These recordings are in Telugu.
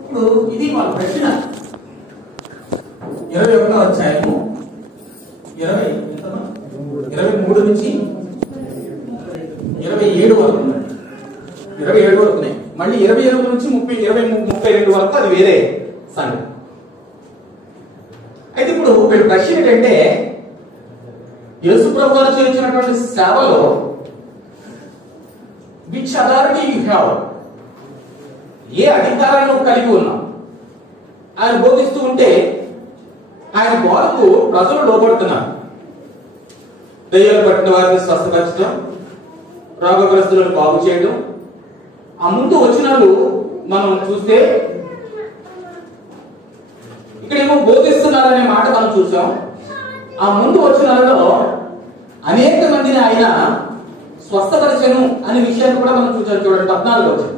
ఇప్పుడు ఇది మన ప్రశ్న 21వ అధ్యాయము 23 నుంచి 27 వరకు ఉన్నాయి. 27 వరకు ఉన్నాయి. మళ్ళీ 28 నుంచి 32 వరకు అది వేరే సంగతి. అయితే ఇప్పుడు వీళ్ళ ప్రశ్న ఏంటంటే, యేసు ప్రభు వారు చేయించినటువంటి సేవలో విచ్ అథారిటీ యు హ్యావ్, ఏ అధికారాన్ని కలిగి ఉన్నాం? ఆయన బోధిస్తూ ఉంటే ఆయన బోధకు ప్రజలు లోబడుతున్నారు. దయ్యాలు పట్టిన వారిని స్వస్థపరచడం, రోగగ్రస్తులను బాగు చేయడం. ఆ ముందు వచనాలు మనం చూస్తే ఇక్కడేమో బోధిస్తున్నారనే మాట మనం చూసాం. ఆ ముందు వచనాలలో అనేక మందిని ఆయన స్వస్థపరచను అనే విషయాన్ని కూడా మనం చూసాం. చూడండి, 14 వచ్చింది.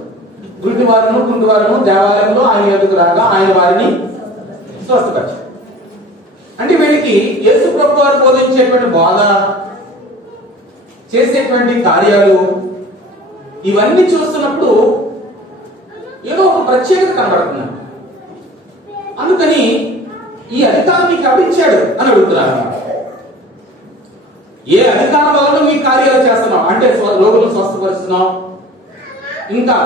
గుంటివారును దేవాలయంలో ఆయన ఎదుగు రాగా ఆయన వారిని స్వస్థపరిచారు. అంటే వీళ్ళకి యేసు ప్రభు వారు బోధించేటువంటి బోధ, చేసేటువంటి కార్యాలు ఇవన్నీ చూస్తున్నప్పుడు ఏదో ఒక ప్రత్యేకత కనబడుతున్నారు. అందుకని ఈ అధికారం మీకు ఎవరిచ్చాడు అని అడుగుతున్నారు. ఏ అధికారం వలన మీ కార్యాలు చేస్తున్నాం అంటే రోగులను స్వస్థపరుస్తున్నాం, ఇంకా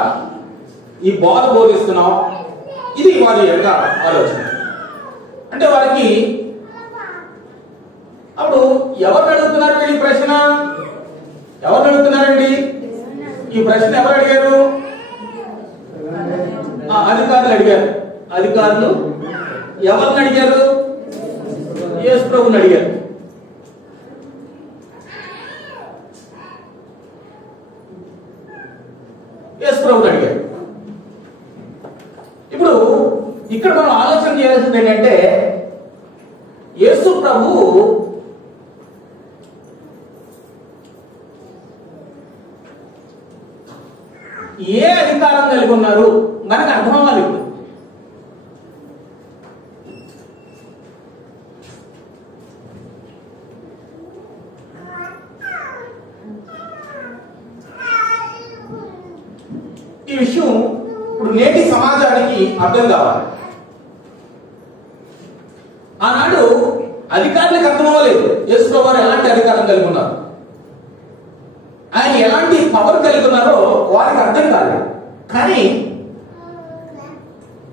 ఈ బోధ బోధిస్తున్నాం. ఇది వారి యొక్క ఆలోచన. అంటే వారికి అప్పుడు ఎవరు అడుగుతున్నారు? ఈ ప్రశ్న ఎవరు అడుగుతున్నారండి? ఈ ప్రశ్న ఎవరు అడిగారు? అధికారులు అడిగారు. అధికారులు ఎవరిని అడిగారు? యేసు ప్రభువుని అడిగారు. యేసు ప్రభువుని అడిగారు. ఇప్పుడు ఇక్కడ మనం ఆలోచన చేయాల్సింది ఏంటంటే, యేసు ప్రభువు ఏ అధికారం కలిగి ఉన్నారు మనకు అర్థం అవ్వాలి. ఇప్పుడు ఈ విషయం ఇప్పుడు నేటి సమాజానికి అర్థం కావాలి. ఆనాడు అధికారులకు అర్థం అవ్వలేదు యేసు ప్రభు వారు ఎలాంటి అధికారం కలిగి ఉన్నారు, ఆయన ఎలాంటి పవర్ కలిగి ఉన్నారో వారికి అర్థం కాలేదు. కానీ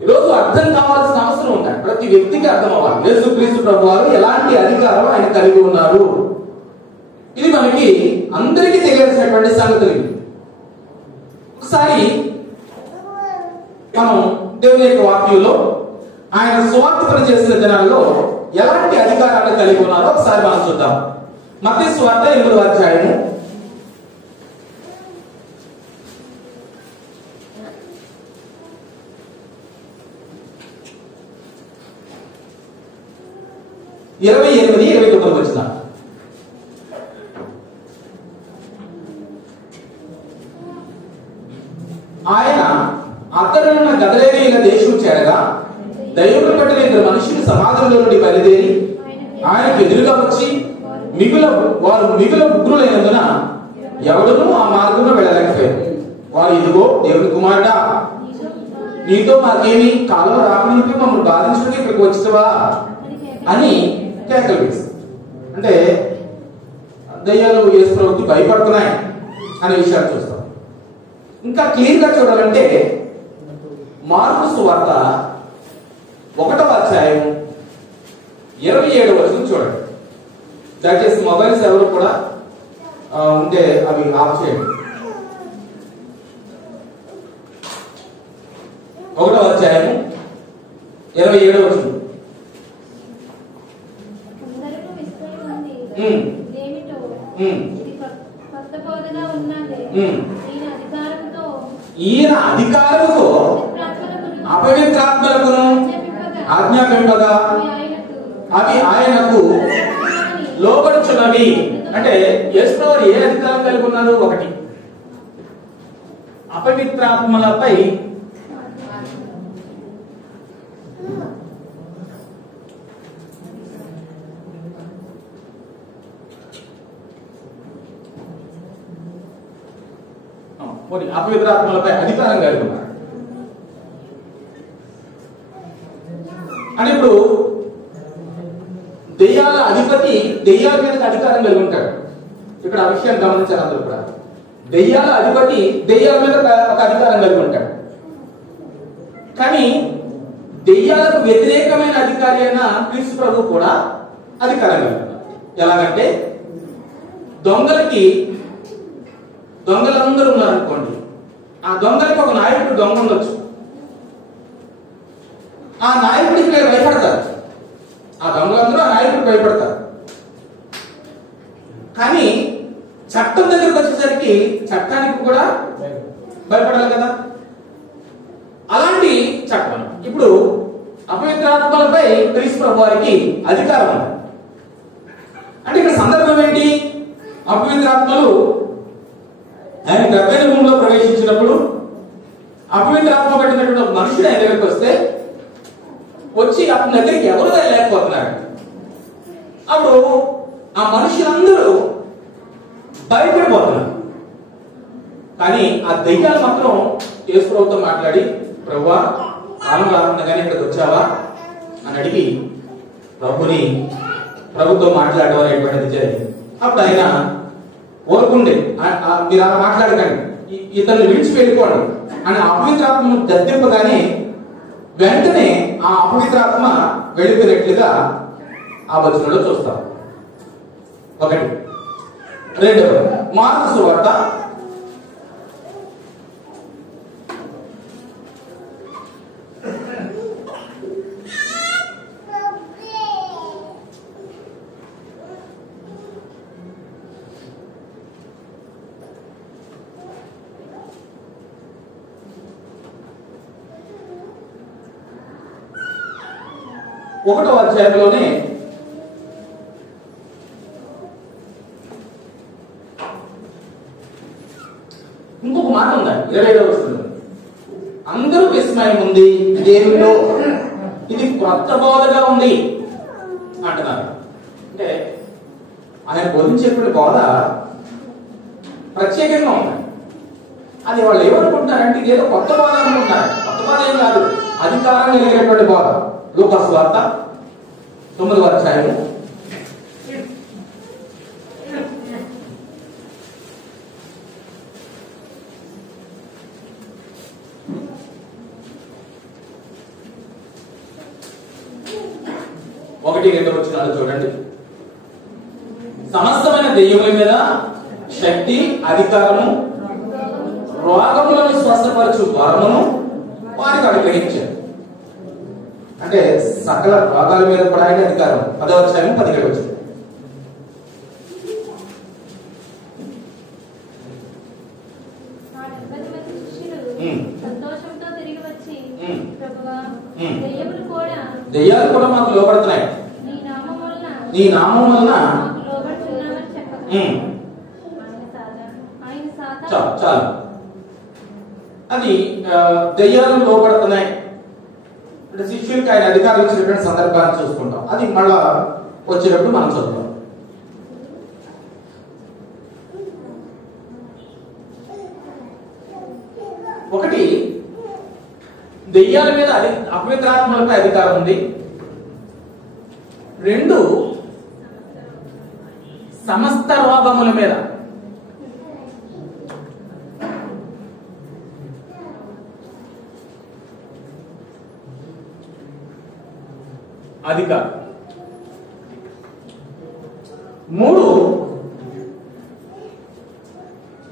ఈరోజు అర్థం కావాల్సిన అవసరం ఉంది. ప్రతి వ్యక్తికి అర్థం అవ్వాలి యేసుక్రీస్తు ప్రభు వారు ఎలాంటి అధికారం ఆయన కలిగి ఉన్నారు. ఇది మనకి అందరికీ తెలియాల్సినటువంటి సంగతులు. ఒకసారి మనం దేవుని యొక్క వాక్యంలో ఆయన సువార్త చేసిన దినాల్లో ఎలాంటి అధికారాన్ని కలిగి ఉన్నారో ఒకసారి మనం చూద్దాం. మత్తయి సువార్త 8వ అధ్యాయము 28, 29 వచ్చిన. ఆయన అతడున్న గదరేనీయుల దేశం చేరగా దయ్యములు పట్టిన 2 మనుషులు సమాధుల్లో నుండి బయలుదేరి ఆయనకు ఎదురుగా వచ్చి వారు మిగుల ఉగ్రులైనందున ఎవడునూ ఆ మార్గంలో వెళ్ళలేకపోయారు. వారు, ఇదిగో దేవుని కుమారుడా, నీతో మాకేమి కాలం రాకుండా మమ్మల్ని బాధించడానికి ఇక్కడికి వచ్చినవా అని కేకలు వేస్తారు. అంటే దయ్యాలు యేసు ప్రభువుకి భయపడుతున్నాయి అనే విషయాన్ని చూస్తాం. ఇంకా క్లియర్ గా చూడాలంటే మార్కు సువార్త 1వ అధ్యాయం 27 వచనం చూడండి. దయచేసి మొబైల్స్ ఎవరు కూడా ఉంటే అవి ఆఫ్ చేయండి. 1వ అధ్యాయం 27 వచనం. ఈయన అధికారముతో అపవిత్రాత్మలకును ఆజ్ఞాపింపగా అవి ఆయనకు లోబడుచున్నవి. అంటే యేసు ఏ అధికారం కలిగి ఉన్నారు? ఒకటి, అపవిత్రాత్మలపై అపవిత్రాత్మలపై అధికారం కలిగి ఉన్నారు. అంటే ఇప్పుడు దెయ్యాల అధిపతి దెయ్యాల మీద అధికారం కలిగి ఉంటాడు. ఇక్కడ ఆ విషయాన్ని గమనించారు అందరూ కూడా. దెయ్యాల అధిపతి దెయ్యాల మీద ఒక అధికారం కలిగి ఉంటాడు. కానీ దెయ్యాలకు వ్యతిరేకమైన అధికారి అయిన క్రీస్తు ప్రభు కూడా అధికారం కలిగి ఉంటాడు. ఎలాగంటే దొంగలందరూ ఉన్నారనుకోండి, ఆ దొంగలకి ఒక నాయకుడు దొంగ ఉండొచ్చు. ఆ నాయకుడికి మీరు భయపడతారు, ఆ దొంగలందరూ ఆ నాయకుడికి భయపడతారు. కానీ చట్టం దగ్గరికి వచ్చేసరికి చట్టానికి కూడా భయపడాలి కదా. అలాంటి చట్టం ఇప్పుడు అపవిత్రాత్మలపై క్రీస్తు ప్రభు వారికి అధికారం ఉంది. అంటే ఇక్కడ సందర్భం ఏంటి? అపవిత్రాత్మలు ఆయన గర్భగుడిలో ప్రవేశించినప్పుడు అపవిత్రాత్మ పట్టినటువంటి ఒక మనుషుడు ఆయన దగ్గరికి వచ్చి అతని దగ్గరికి ఎవరు వెళ్ళలేకపోతున్నారు. అప్పుడు ఆ మనుషులందరూ భయపడిపోతున్నారు. కానీ ఆ దెయ్యాలు మాత్రం యేసు ప్రభుతో మాట్లాడి, ప్రభువా కాలం రాకుండానే ఇక్కడికి వచ్చావా అని అడిగి ప్రభుతో మాట్లాడడం అనేటువంటిది జరిగింది. అప్పుడు ఆయన ఓరుకుండే, మీరు అలా మాట్లాడకండి, ఇతన్ని విడిచి వెళ్ళిపోండి అని అపవిత్రాత్మను గద్దెంపగానే వెంటనే ఆ అపవిత్రాత్మ వెళ్ళిపోయినట్లుగా ఆ వచనంలో చూస్తాం. ఒకటి. రెండవ, మార్కు సువార్త 1వ అధ్యాయంలోనే ఇంకొక మాట ఉంది. 27వ వచనంలో అందరూ విస్మయం ఉంది దేవుల్లో, ఇది కొత్త బోధగా ఉంది అంటున్నారు. అంటే ఆయన బోధించేటువంటి బోధ ప్రత్యేకంగా ఉంది. అది వాళ్ళు ఏమనుకుంటున్నారంటే ఇదేదో కొత్త బోధ అనుకుంటున్నారు. కొత్త బోధ ఏం కాదు, అధికారం కలిగినటువంటి బోధ. లూకా సువార్త 9వ అధ్యాయం 1-2 వచనాలు చూడండి. సమస్తమైన దెయ్యముల మీద శక్తి, అధికారము, రోగములను స్వస్థపరచు వరమును వారికి అనుగ్రహించారు. అంటే సకల రోగాల మీద కూడా ఆయన అధికారం. 10వ అధ్యాయం 17వ వచనం. దెయ్యాలు కూడా మాకు లోబడుతున్నాయి, నీ నామం వలన. చాలు, అది దెయ్యాలు లోబడుతున్నాయి అంటే శిష్యులకి ఆయన అధికారం ఇచ్చినటువంటి సందర్భాన్ని చూసుకుంటాం. అది మళ్ళా వచ్చేటప్పుడు మనం చదువుతాం. ఒకటి, దెయ్యాల మీద అపవిత్రాత్మలపై అధికారం ఉంది. 2, సమస్త రోగముల మీద అధికారం. 3,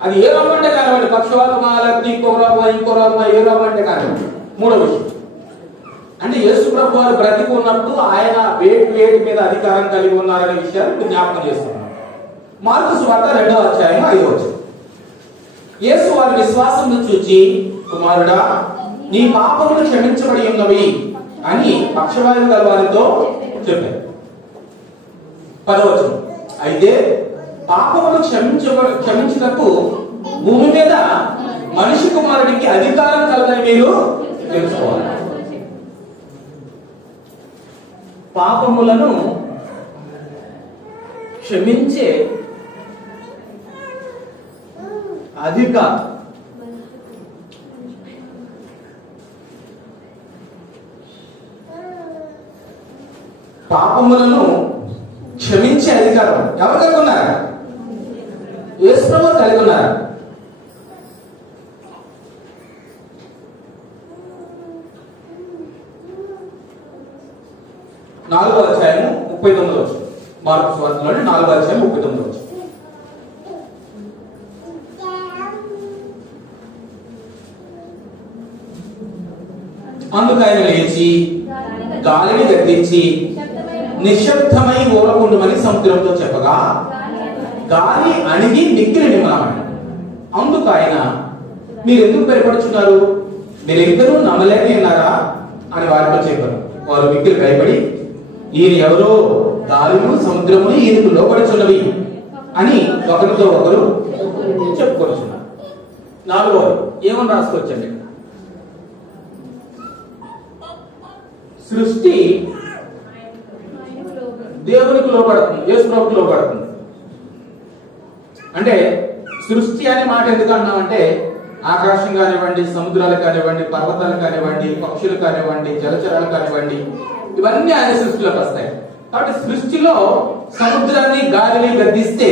అది ఏ రోగం అంటే కానివ్వండి, పక్షవాతమా లేకపోతే ఇంకో రోగమా ఏ రోగం అంటే కానివ్వండి. 3వ విషయం అంటే యేసు ప్రభు వారు బ్రతికి ఉన్నప్పుడు ఆయన వేటి మీద అధికారం కలిగి ఉన్నారనే విషయాన్ని జ్ఞాపకం చేస్తున్నారు. మార్కు సువార్త 2వ అధ్యాయం 5వ వచనం. యేసు వారి విశ్వాసమును చూచి, కుమారుడా నీ పాపములు క్షమించబడి ఉన్నవి అని పక్షవాయువు గల వారితో చెప్పారు. 10వ వచనం. అయితే పాపములు క్షమించుటకు భూమి మీద మనిషి కుమారుడికి అధికారం కలదని మీరు తెలుసుకోవాలి. పాపములను క్షమించే అధికారం పాపములను క్షమించే అధికారం ఎవరు కలిగి ఉన్నారు? యేసు ప్రభువు కలిగి ఉన్నారు. నాలుగో అధ్యాయము 39వ వచనం. మార్కు సువార్తలోని 4వ అధ్యాయం 39వ వచనం. అందుకు ఆయన లేచి గాలిని గద్దించి నిశ్శబ్దమై ఓలకుండుమని సముద్రంతో చెప్పగా గాలి అణిగి మిక్కిలి నిమ్మలమని. అందుకు ఆయన, మీరు ఎందుకు భయపడుచున్నారు? మీరెందరూ నమ్మలేక ఉన్నారా అని వారితో చెప్పారు. వారు మిక్కిలి భయపడి, ఈయన ఎవరో గాలిను సముద్రమును ఈయనకు లోపడుచున్నవి అని ఒకరితో ఒకరు చెప్పుకొచ్చున్నారు. నాలుగోది ఏమని రాసుకోవచ్చండి? సృష్టి దేవునికి లోపడుతుంది, యేసు ప్రభువుకి లోపడుతుంది. అంటే సృష్టి అనే మాట ఎందుకు అన్నామంటే, ఆకాశం కానివ్వండి, సముద్రాలు కానివ్వండి, పర్వతాలు కానివ్వండి, పక్షులు కానివ్వండి, జలచరాలు కానివ్వండి, ఇవన్నీ ఆయన సృష్టిలోకి వస్తాయి. కాబట్టి సృష్టిలో సముద్రాన్ని గాలిని గద్దిస్తే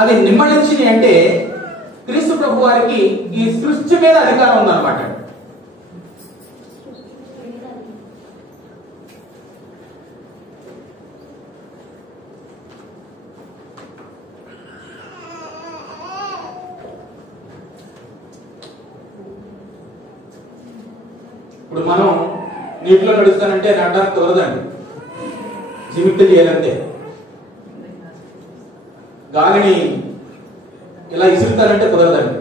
అవి నిమ్మడించినాయి అంటే క్రీస్తు ప్రభు వారికి ఈ సృష్టి మీద అధికారం ఉందన్నమాట. ఇప్పుడు మనం నీటిలో నడుస్తానంటే నడడానికి కుదరదండి, జిమిట్ చేయాలంటే. గాలిని ఇలా ఇసురుతానంటే కుదరదండి,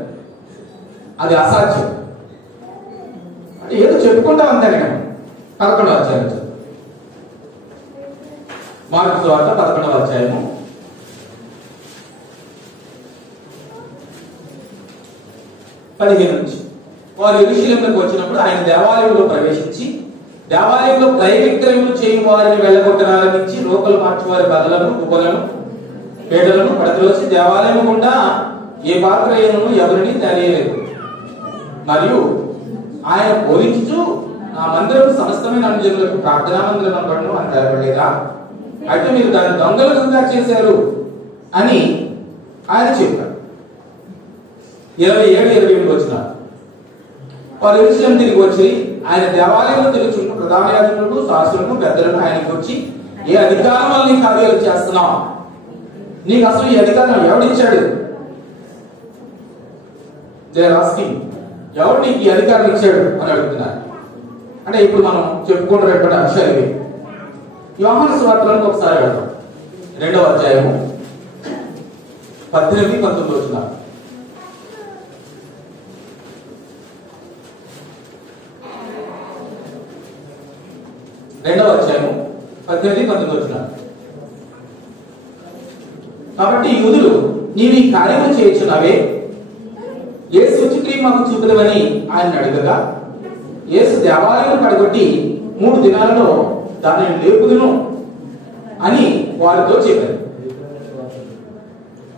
అది అసాధ్యం. అంటే ఏదో చెప్పుకుంటా ఉంటాను నేను. 11వ అధ్యాయం మార్కు సువార్త 11వ అధ్యాయము 15 నుంచి. వారు యెరూషలేముకు వచ్చినప్పుడు ఆయన దేవాలయంలో ప్రవేశించి దేవాలయంలో క్రయ విక్రయములు చేయు వారిని వెళ్ళగొట్టనారంభించి రోకలు మార్చువారి బదలను, కుప్పలను, పేడలను పడద్రోసి దేవాలయం గుండా ఏ పాత్రను ఎవరిని తెలియలేదు. మరియు ఆయన బోధించుచు, నా మందిరం సమస్తమైన అనుజనులకు ప్రార్థనా మందిరం అనబడును అని తెలపలేదా? అయితే మీరు దాన్ని దొంగలుగా చేశారు అని ఆయన చెప్పారు. 27-28 వచ్చినారు. వారు యెరూషలేము తిరిగి వచ్చి ఆయన దేవాలయంలో తిరుగుచున్న ప్రధాన యాజకులను, శాస్త్రులను, పెద్దలను ఆయనకు వచ్చి, ఏ అధికారం వల్ల నీ కార్యాలు చేస్తున్నావు? నీకు అసలు ఈ అధికారం ఎవడిచ్చాడు? ఎవరు నీకు ఈ అధికారం ఇచ్చాడు అని అడుగుతున్నారు. అంటే ఇప్పుడు మనం చెప్పుకుంటున్నటువంటి అంశాలు ఇవి. యోహాను సువార్తలోకి ఒకసారి వెళ్తాం. 2వ అధ్యాయము 18-19 వచ్చినారు. 2వ అధ్యాయము 18-19 వచ్చినారు. కాబట్టి యూదులు, నీవు ఈ కార్యము చేయుచున్నావే, ఏ సూచక్రియ మాకు చూపుదవని ఆయన అడగగా, యేసు దేవాలయం పడగొట్టి 3 దినాలలో దానిని లేపుదును అని వారితో చెప్పారు.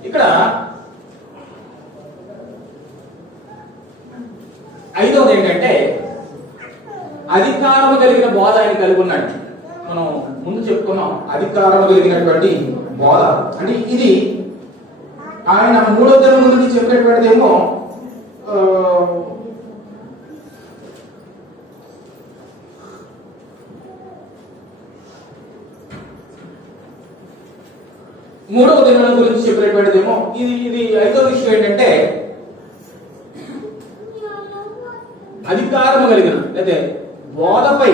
ఇక్కడ 5వది ఏంటంటే, అధికారము కలిగిన బోధ ఆయన కలిగి ఉన్నాడు. మనం ముందు చెప్పుకున్నాం, అధికారము కలిగినటువంటి బోధ అంటే ఇది ఆయన 3వ దినం గురించి చెప్పినటువంటిదేమో మూడవ దినం గురించి చెప్పినటువంటిదేమో ఇది 5వ విషయం ఏంటంటే, అధికారము కలిగిన అయితే బోధపై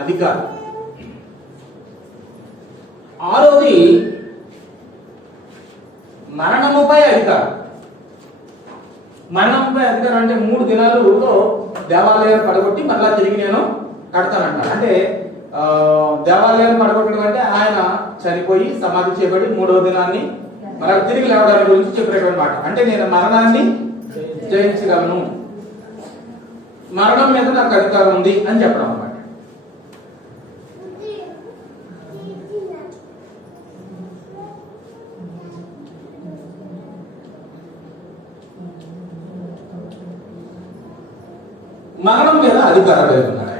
అధికారం. 6వది మరణముపై అధికారం. మరణంపై అధికారం అంటే 3 దినాలలో దేవాలయాన్ని పడగొట్టి మరలా తిరిగి నేను కడతానంట. అంటే దేవాలయాన్ని పడగొట్టడం అంటే ఆయన చనిపోయి సమాధి చేయబడి 3వ దినాన్ని మరలా తిరిగి లేవడానికి గురించి చెప్పినటువంటి మాట. అంటే నేను మరణాన్ని జయించగలను, మరణం మీద నాకు అధికారం ఉంది అని చెప్పడం అన్నమాట. మరణం మీద అధికారం కలిగి ఉన్నాడు ఆయన.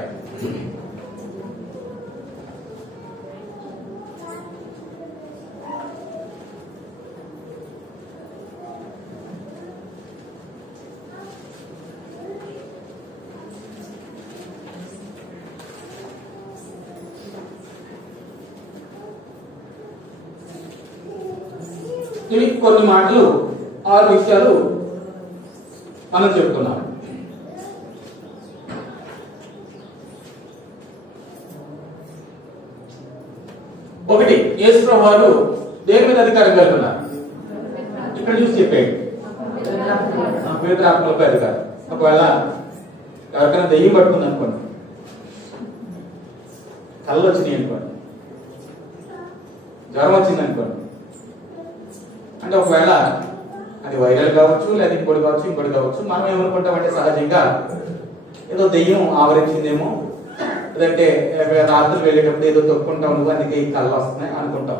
ఇవి కొన్ని మాటలు 6 విషయాలు మనం చెప్పుకున్నాం. ఒకటి, యేసు ప్రభువు వారు దేని మీద అధికారం కలిగి ఉన్నారు? ఇక్కడ చూసి చెప్పేయండి. పవిత్రాత్మలపై అధికారం. ఒకవేళ ఎవరికైనా దెయ్యం పట్టుకుంది అనుకోండి, కళ్ళు వచ్చినాయి అనుకోండి, జ్వరం వచ్చింది అనుకోండి, అంటే ఒకవేళ అది వైరల్ కావచ్చు, లేదా ఇంకోటి కావచ్చు. మనం ఏమనుకుంటామంటే సహజంగా ఏదో దెయ్యం ఆవరించిందేమో, లేదంటే రాత్రులు వెళ్ళేటప్పుడు ఏదో తొక్కుంటాం నువ్వు, అందుకే ఈ కళ్ళు వస్తున్నాయి అనుకుంటాం.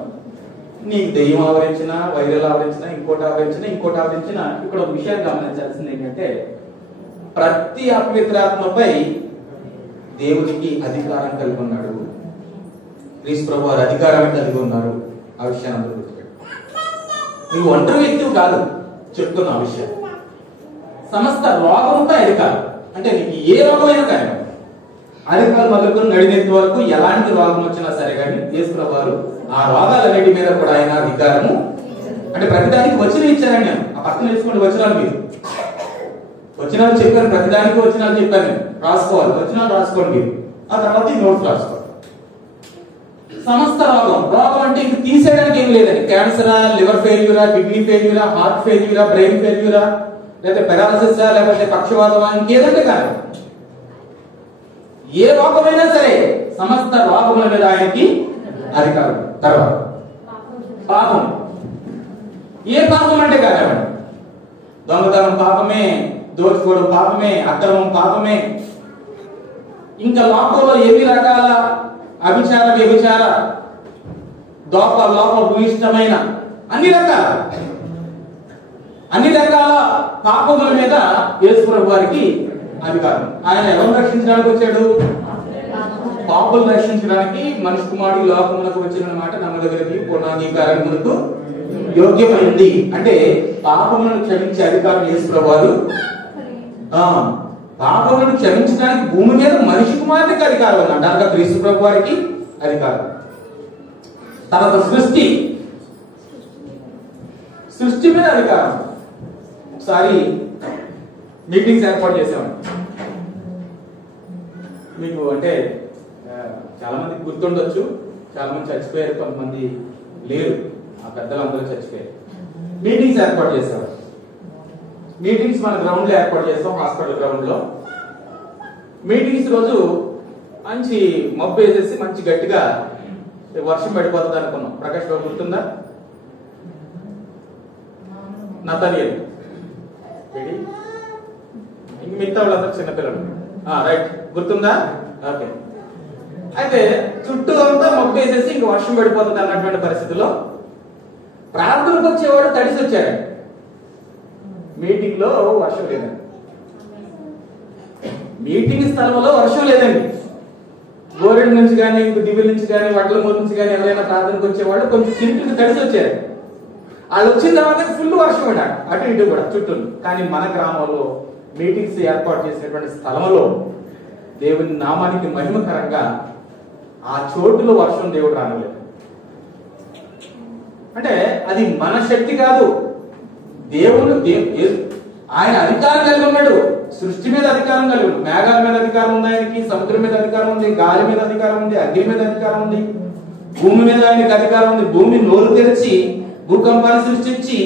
నీకు దెయ్యం ఆవరించినా, వైరల్ ఆవరించినా, ఇంకోటి ఆవరించినా ఇక్కడ ఒక విషయం గమనించాల్సింది ఏంటంటే, ప్రతి అపవిత్రాత్మపై దేవునికి అధికారం కలిగి ఉన్నాడు. క్రీస్తు ప్రభువు వారు అధికారం కలిగి ఉన్నారు. ఆ విషయాన్ని అందరూ గుర్తుపెట్టు. నువ్వు ఒంటరి వ్యక్తివి కాదు, చెప్తున్న ఆ విషయం. సమస్త రోగంపై అధికారం. అంటే నీకు ఏ రోగమైనా కానీ, అధికారులు మొదలుకొని నడినెత్తి వరకు ఎలాంటి రోగం వచ్చినా సరే కానీ యేసు ప్రభువు వారు ఆ రోగాలన్నిటి మీద కూడా ఆయన అధికారము. అంటే ప్రతిదానికి వచనం ఇచ్చారని నేను ఆ పక్కన వేసుకోండి. వచనాలు మీరు వచనాలు చెప్పాను, ప్రతిదానికి వచనాలు చెప్పాను. రాసుకోవాలి, వచనాలు రాసుకోండి మీరు. ఆ తర్వాత ఈ నోట్స్ రాసుకోవాలి. సమస్త రోగం అంటే ఇంక తీసేయడానికి ఏం లేదండి. క్యాన్సరా, లివర్ ఫెయిల్యూరా, కిడ్నీ ఫెయిల్యూరా, హార్ట్ ఫెయిల్యూరా, బ్రెయిన్ ఫెయిల్యూరా, లేకపోతే పెరాలసిస్, లేకపోతే పక్షవాతమా, ఇంకేదంటే కాదు. ఏ రోగమైనా సరే సమస్త రోగముల మీద ఆయనకి అధికారం. తర్వాత పాపం. ఏ పాపం అంటే కాదండి. దొంగతనం పాపమే, దోచుకోవడం పాపమే, అక్రమం పాపమే, ఇంకా లోకంలో ఎన్ని రకాల అభిచార, వ్యభిచార, లోప భూయిష్టమైన అన్ని రకాల పాపముల మీద యేసు ప్రభువు వారికి అధికారం. ఆయన ఎవరు రక్షించడానికి వచ్చాడు? పాపులు రక్షించడానికి మనిషి కుమారుడు లోకములకు వచ్చిన మాట నమ్మదగినది, పూర్ణాంగీకారమునకు యోగ్యమైంది. అంటే పాపములను క్షమించే అధికారం యేసు ప్రభువు వారు. పాపములను క్షమించడానికి భూమి మీద మనిషి కుమారుడికి అధికారం ఉంది అంటారు. క్రీస్తు ప్రభువు వారికి అధికారం. తర్వాత సృష్టి మీద అధికారం. ఒకసారి మీటింగ్స్ ఏర్పాటు చేసామండి. మీకు అంటే చాలా మంది గుర్తుండొచ్చు, చాలా మంది చచ్చిపోయారు, కొంతమంది లేరు. ఆ పెద్దలందరూ చచ్చిపోయారు. మీటింగ్స్ ఏర్పాటు చేసాం. మీటింగ్స్ మన గ్రౌండ్ లో ఏర్పాటు చేస్తాం, హాస్పిటల్ గ్రౌండ్ లో. మీటింగ్స్ రోజు మంచి మబ్బు వేసేసి మంచి గట్టిగా వర్షం పడిపోతుంది అనుకున్నాం. ప్రకాష్ బాబు గుర్తుందా? నతనియల్ ఇంక మిగతా వాళ్ళందరూ చిన్నపిల్లలు. రైట్, గుర్తుందా? ఓకే. అయితే చుట్టూ అంతా మబ్బు వేసేసి ఇంక వర్షం పడిపోతుంది అన్నటువంటి పరిస్థితిలో ప్రార్థనకు వచ్చేవాడు తడిసి వచ్చాడు. మీటింగ్ లో వర్షం లేదండి. మీటింగ్ స్థలంలో వర్షం లేదండి. గోరెండు నుంచి కానీ, ఇంక దివ్యుల నుంచి కానీ, వడ్లమూరు నుంచి కానీ ఎవరైనా ప్రార్థనకు వచ్చేవాళ్ళు కొంచెం చిరుకులు తడిసి వచ్చారు. వాళ్ళు వచ్చిన తర్వాత ఫుల్ వర్షం పడ్డాడు, అటు ఇటు కూడా చుట్టూ. కానీ మన గ్రామంలో మీటింగ్స్ ఏర్పాటు చేసినటువంటి స్థలంలో దేవుని నామానికి మహిమకరంగా ఆ చోటులో వర్షం దేవుడు రానలేదు. అంటే అది మన శక్తి కాదు, దేవుడు ఆయన అధికారం కలిగి ఉన్నాడు. సృష్టి మీద అధికారం కలిగి ఉన్నాడు. మేఘాల మీద అధికారం ఉంది ఆయనకి, సముద్రం మీద అధికారం ఉంది, గాలి మీద అధికారం ఉంది, అగ్ని మీద అధికారం ఉంది, భూమి మీద ఆయనకి అధికారం ఉంది. భూమి నోరు తెరిచి భూకంపాన్ని సృష్టించి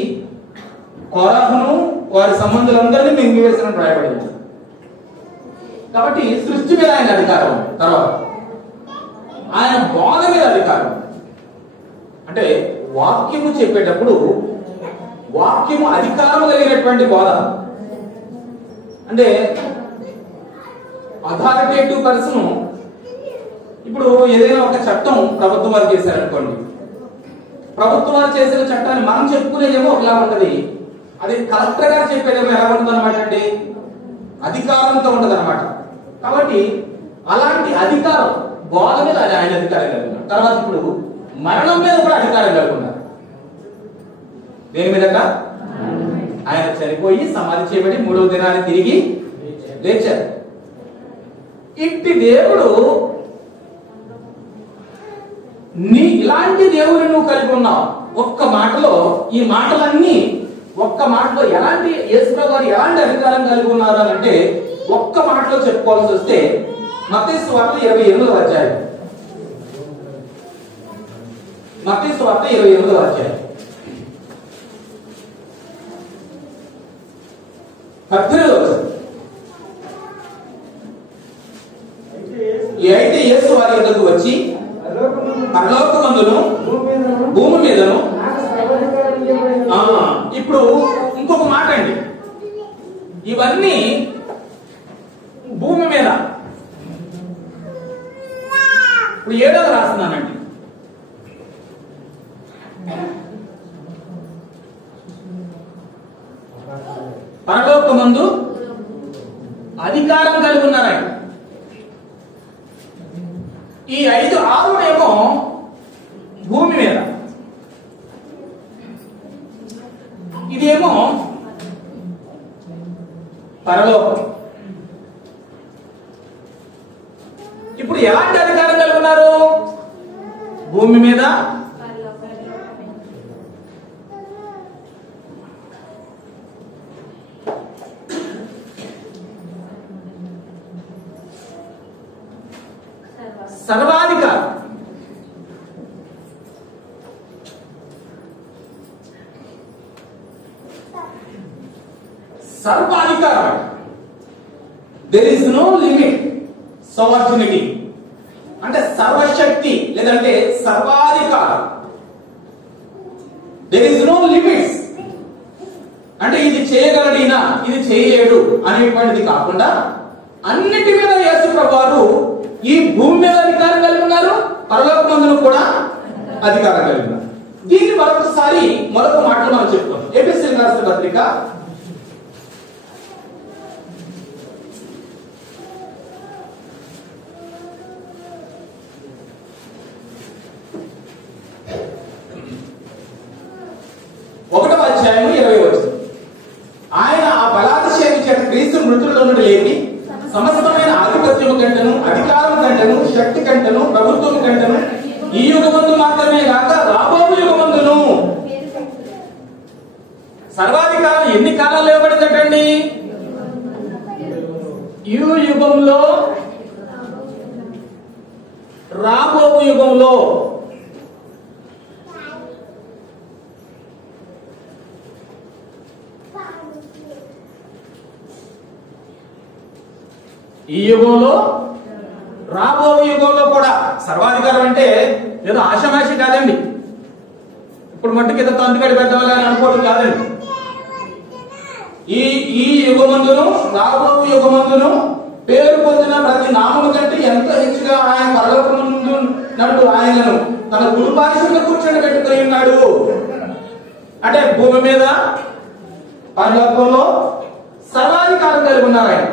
కోరాహును వారి సంబంధులందరినీ మింగివేసిన రాయబడింది. కాబట్టి సృష్టి మీద ఆయన అధికారం ఉంది. తర్వాత ఆయన బోధ మీద అధికారం. అంటే వాక్యము చెప్పేటప్పుడు వాక్యము అధికారం కలిగినటువంటి బోధ. అంటే అథారిటేటివ్ పర్సన్. ఇప్పుడు ఏదైనా ఒక చట్టం ప్రభుత్వం వారు చేశారనుకోండి, ప్రభుత్వం వారు చేసిన చట్టాన్ని మనం చెప్పుకునేదేమో ఒకలా ఉంటది, అది కలెక్టర్ గారు చెప్పేదేమో ఎలా ఉంటుంది అనమాట. అంటే అధికారంతో ఉంటది అనమాట. కాబట్టి అలాంటి అధికారం గోడ మీద ఆయన అధికారం కలిగి ఉన్నారు. తర్వాత ఇప్పుడు మరణం మీద కూడా అధికారం కలిగి ఉన్నారు. దేని మీదట? ఆయన చనిపోయి సమాధి చేయబడి 3వ దినాన్ని తిరిగి లేచారు. ఇట్టి దేవుడు ఇలాంటి దేవుడిని నువ్వు కలిగి ఉన్నావు. ఒక్క మాటలో ఈ మాటలన్నీ ఒక్క మాటలో ఎలాంటి యేసుప్రభువు వారు ఎలాంటి అధికారం కలిగి ఉన్నారు అని అంటే ఒక్క మాటలో చెప్పుకోవాల్సి వస్తే మత్తయి సువార్త 28వ అధ్యాయం. మత్తయి సువార్త 28వ అధ్యాయం 18వ వచనం. అయితే యేసు వారి యొద్దకు వచ్చి పరలోకమందును భూమి మీదను. ఇప్పుడు ఇంకొక మాట అండి, ఇవన్నీ భూమి మీద. ఇప్పుడు 7వ రాస్తున్నానండి. పరలోకమందు అధికారం కలిగి ఉన్నారు ఆయన. ఈ 5, 6 భూమి మీద, ఇదేమో పరలోకం. ఇప్పుడు ఎలాంటి అధికారం కలిగి ఉన్నారు? భూమి మీద సర్వాధికారం. సర్వాధికారం. There is no limit. Sovereignty అంటే సర్వశక్తి లేదంటే సర్వాధికారం. దేర్ ఇస్ నో లిమిట్స్ అంటే ఇది చేయగలడినా ఇది చేయలేడు అనేటువంటిది కాకుండా అన్నిటి మీద యేసు ప్రభువారు ఈ భూమి మీద అధికారం కలిగి ఉన్నారు, పరలోకమందును కూడా అధికారం కలిగి ఉన్నారు. దీన్ని మరొకసారి మరొక మాటలు మనం చెప్తాం. ఎఫెసీయులకు రాసిన పత్రిక 1వ అధ్యాయం 20వ వచనం. ఆయన ఆ బలాతిశయము చేత క్రీస్తు మృతుల్లో నుండి లేపి సమస్తమైన ఆధిపత్యము కంటను అధికారం కంటను శక్తి కంటను ప్రభుత్వం కంటను ఈ యుగమందు మాత్రమే కాక రాబో యుగమందును. సర్వాధికారం ఎన్ని కాలాలు ఇవ్వబడిందటండి? ఈ యుగంలో, రాబో యుగంలో. ఈ యుగంలో, రాబో యుగంలో కూడా. సర్వాధికారం అంటే ఏదో ఆషమాషి కాదండి. ఇప్పుడు మట్టుకు ఏదో తంతుగడి పెట్టాలని అనుకోవడం కాదండి. ఈ యుగమందును రాబో యుగమందును పేరు పొందిన ప్రతి నామము కంటే ఎంతో హెచ్చుగా ఆయన పరలోకమందు నట్టు ఆయనను తన కుడిపార్శ్వంలో కూర్చొని పెట్టుకుని ఉన్నాడు. అంటే భూమి మీద, పరలోకంలో సర్వాధికారం కలిగి ఉన్నారు ఆయన.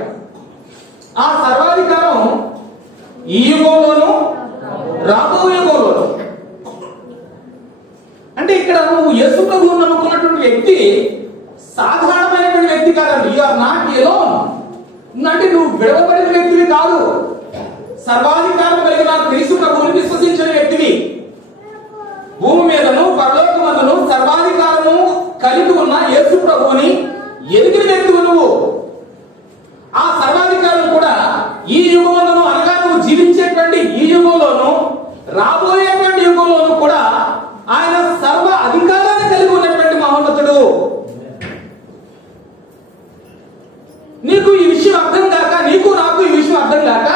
ఆ సర్వాధికారం ఈ యుగంలోను రాబో యుగంలోను. అంటే ఇక్కడ నువ్వు యేసు ప్రభువును నమ్ముకున్నటువంటి వ్యక్తి సాధారణమైనటువంటి వ్యక్తి కాదండి. You are not alone. అంటే నువ్వు విడవబడిన వ్యక్తివి కాదు. సర్వాధికారం కలిగిన క్రీస్తు ప్రభువుని విశ్వసించిన వ్యక్తివి. భూమి మీదను పరలోకమందును సర్వాధికారము కలిగి ఉన్న యేసు ప్రభువుని ఎదిగిన వ్యక్తివి నువ్వు. ఆ సర్వాధికారం కూడా ఈ యుగంలోను, అనగా నువ్వు జీవించేటువంటి ఈ యుగంలోను రాబోయేటువంటి యుగంలోను కూడా ఆయన సర్వ అధికారాన్ని కలిగి ఉన్నటువంటి మహోన్నతుడు. నీకు ఈ విషయం అర్థం కాక, నీకు నాకు ఈ విషయం అర్థం కాక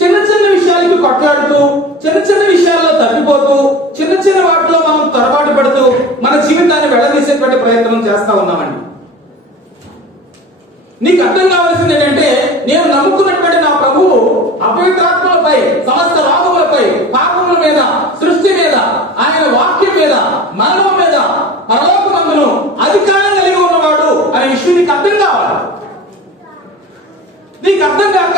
చిన్న చిన్న విషయాలకి కొట్లాడుతూ, చిన్న చిన్న విషయాల్లో తప్పిపోతూ, చిన్న చిన్న వాటిలో మనం తొరపాటు పడుతూ మన జీవితాన్ని వెళ్ళదీసేటువంటి ప్రయత్నం చేస్తా ఉన్నామండి. నీకు అర్థం కావాల్సింది ఏంటంటే, నేను నమ్ముకున్నటువంటి నా ప్రభువు అపవిత్రాత్మలపై, సమస్త రోగములపై, పాపముల మీద, సృష్టి మీద, ఆయన వాక్యం మీద, మరణం మీద, పరలోకమందును అధికారం కలిగి ఉన్నవాడు అనే విషయం నీకు అర్థం కావాలి. నీకు అర్థం కాక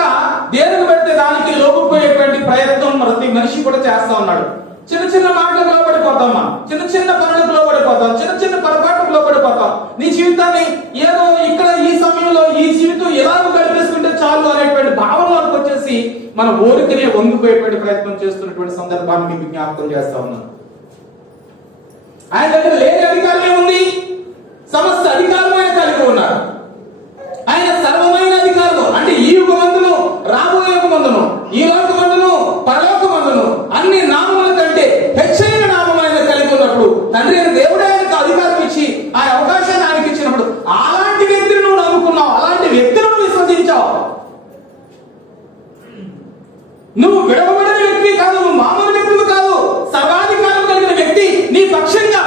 దేనికి పెడితే దానికి లోబడిపోయేటువంటి ప్రయత్నం ప్రతి మనిషి కూడా చేస్తా ఉన్నాడు. చిన్న చిన్న మాటలకు లోబడిపోతామా, చిన్న చిన్న పనులకు లోబడిపోతాం, చిన్న చిన్న పొరపాటుకు లోబడిపోతాం. నీ జీవితాన్ని ఏదో ఇక్కడ ఈ సమయంలో ఈ జీవితం ఎలాగో గడిపేసుకుంటే చాలు అనేటువంటి భావనలోకి వచ్చేసి మన ఊరికనే వంగిపోయేటువంటి ప్రయత్నం చేస్తున్నటువంటి సందర్భాన్ని మీకు జ్ఞాపకం చేస్తా ఉన్నాను. ఆయన దగ్గర లేని అధికారం ఏముంది? సమస్త అధికారం ఆయన కలిగి ఉన్నారు. ఆయన సర్వమైన అధికారము అంటే ఈ యుగమందును రాబోయే యుగమందును ఈ లోకమందును పరలోకమందును అన్ని నామముల కంటే హెచ్చైన నామం ఆయన కలిగి ఉన్నప్పుడు తండ్రి అయిన దేవుడే ఆయనకు అధికారం ఇచ్చి ఆ అవకాశాన్ని ఆయనకి ఇచ్చినప్పుడు అలాంటి వ్యక్తిని నువ్వు నమ్ముకున్నావు, అలాంటి వ్యక్తులను విశ్వసించావు. నువ్వు విడవబడిన వ్యక్తి కాదు, నువ్వు మామూలు వ్యక్తులు కాదు, సర్వాధికారం కలిగిన వ్యక్తి నీ పక్షంగా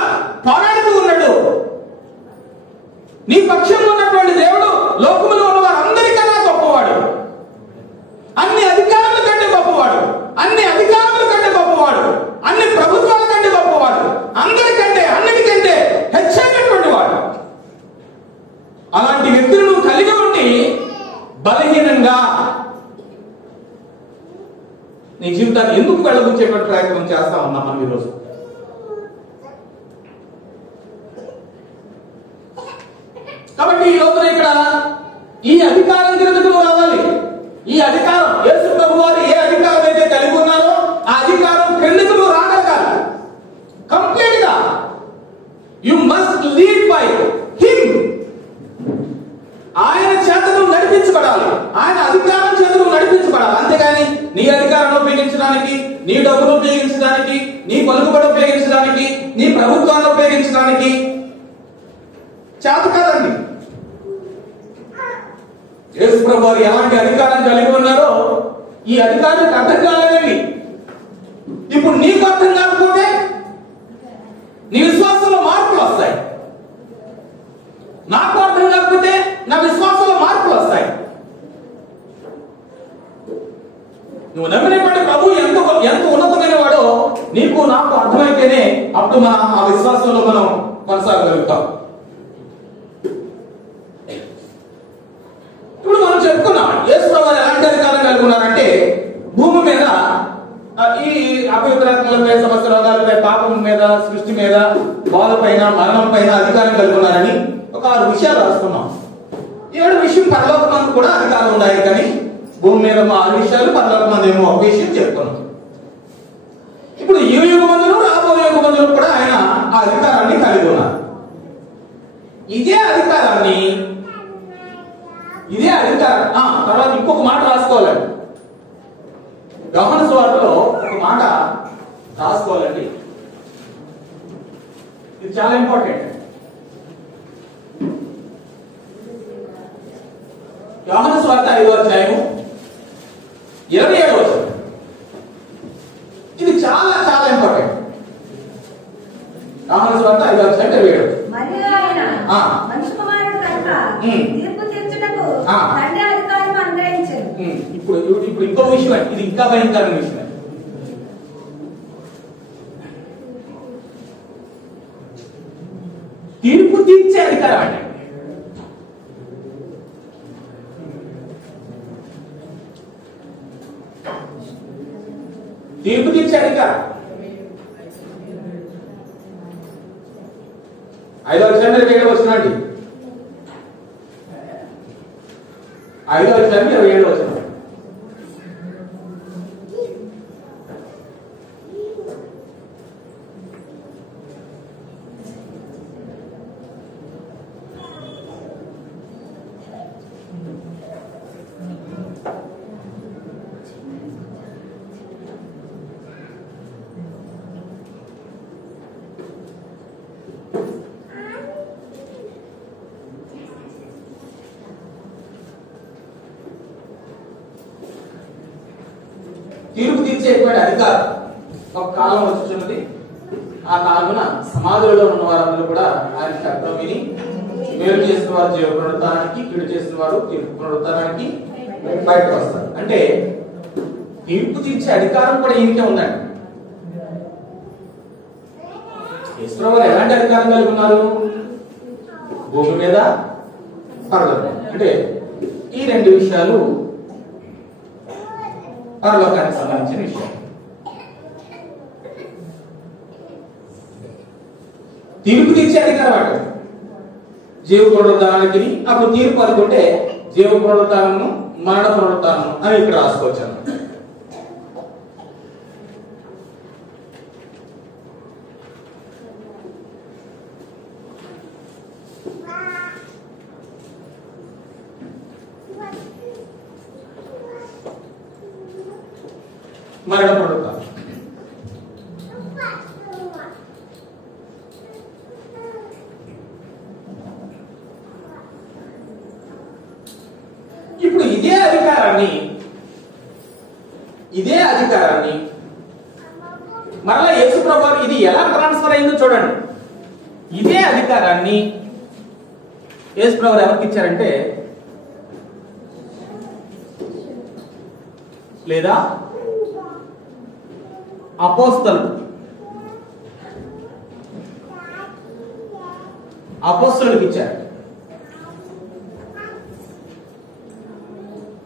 పోరాడుతూ ఉన్నాడు. నీ పక్షంలో ఉన్నటువంటి దేవుడు లోకములో ఉన్న వారందరికన్నా గొప్పవాడు, అన్ని అధికారుల కంటే గొప్పవాడు, అన్ని అధికారుల కంటే గొప్పవాడు, అన్ని ప్రభుత్వాల కంటే గొప్పవాడు, అందరికంటే అన్నిటికంటే హెచ్చైనటువంటి వాడు. అలాంటి వ్యక్తులు నువ్వు కలిగి ఉండి బలహీనంగా నీ జీవితాన్ని ఎందుకు వెళ్ళబుచ్చేటువంటి ప్రయత్నం చేస్తా ఉన్నాం మనం ఈరోజు? కాబట్టి ఈ రోజున ఇక్కడ ఈ అధికారం కిందకు రావాలి. ఈ అధికారం యేసు ప్రభు వారు ఏ అధికారం అయితే కలిగి ఉన్నారో ఆ అధికారం క్రిందకు రాగలగాలి. కంప్లీట్ గా you must lead by him. ఆయన చేతను నడిపించబడాలి, ఆయన అధికారం చేతను నడిపించబడాలి. అంతేగాని నీ అధికారాన్ని ఉపయోగించడానికి, నీ డబ్బును ఉపయోగించడానికి, నీ పలుకుబడి ఉపయోగించడానికి, నీ ప్రభుత్వాన్ని ఉపయోగించడానికి చేత కాదండి. యేసు ప్రభు వారు ఎలాంటి అధికారం కలిగి ఉన్నారో ఈ అధికారానికి అర్థం కాలేదండి. ఇప్పుడు నీకు అర్థం కాకపోతే నీ విశ్వాసంలో మార్పులు వస్తాయి, నాకు అర్థం కాకపోతే నా విశ్వాసంలో మార్పులు వస్తాయి. నువ్వు నమ్మినటువంటి ప్రభు ఎంత ఉన్నతమైన వాడో నీకు నాకు అర్థమైతేనే అప్పుడు మనం ఆ విశ్వాసంలో మనం కొనసాగలుగుతాం. ఇప్పుడు మనం చెప్పుకున్నాం యేసు ప్రభు ఎలాంటి అధికారం కలిగి ఉన్నారంటే భూమి మీద ఈ అపవిత్రతలపై, సమస్త రోగాలపై, పాపం మీద, సృష్టి మీద, బాధ పైన, మరణం పైన అధికారం కలిగి ఉన్నారని ఒక 6 విషయాలు రాసుకున్నాం. 7 విషయం పరలోకమందు కూడా అధికారం ఉన్నాయి, కానీ భూమి మీద 6 విషయాలు, పరలోకమందు ఏమో ఒక విషయం చెప్పుకున్నాం. ఇప్పుడు ఈ యుగమందును రాబోయే యుగమందును కూడా ఆయన ఆ అధికారాన్ని కలిగి ఉన్నారు. ఇదే అధికారం తర్వాత ఇంకొక మాట రాసుకోవాలండి. యోహాను సువార్తలో ఒక మాట రాసుకోవాలండి, ఇది చాలా ఇంపార్టెంట్. యోహాను సువార్త 5వ అధ్యాయము 27వ వచనం. ఇది చాలా చాలా ఇంపార్టెంట్. యోహాను సువార్త 5వ అధ్యాయం 27. ఇప్పుడు ఇంకో విషయం, ఇది ఇంకా భయంకరమైన విషయం. తీర్పు తీర్చే అధికారం అంటే తీర్పు తీర్చే అధికారం 5వ అధ్యాయం 27వ వచనం అండి. 5వ అధ్యాయం 27వ వచనం. తీర్పు తీర్చేటువంటి అధికారం ఒక కాలం వచ్చుచున్నది. ఆ కాలమున సమాధులలో ఉన్న వారందరూ కూడా ఆయన శబ్దం విని మేలు చేసిన వారు జీవ పునరుత్థానానికి, కీడు చేసిన వారు తీర్పు పునరుత్థానానికి బయటకు వస్తారు. అంటే తీర్పు తీర్చే అధికారం కూడా ఈయనకే ఉందండి. యేసు ఎలాంటి అధికారం కలిగి ఉన్నారు? భూమి మీద, పరలోకం. అంటే ఈ 2 విషయాలు పరలోకానికి సంబంధించిన విషయం. తీర్పు తీర్చే అధికారం వాడు. జీవ పునరుద్ధానానికి అప్పుడు తీర్పు అనుకుంటే జీవ పునరుద్ధానము మరణ పునరుద్ధానము అని ఇక్కడ రాసుకోవచ్చు. మరణ పునరుద్ధానం ఇప్పుడు ఇదే అధికారాన్ని మరలా యేసు ప్రభువు ఇది ఎలా ట్రాన్స్ఫర్ అయిందో చూడండి. ఇదే అధికారాన్ని యేసు ప్రభువు ఎవరికి ఇచ్చారంటే, లేదా అపోస్తలుడికి ఇచ్చారు.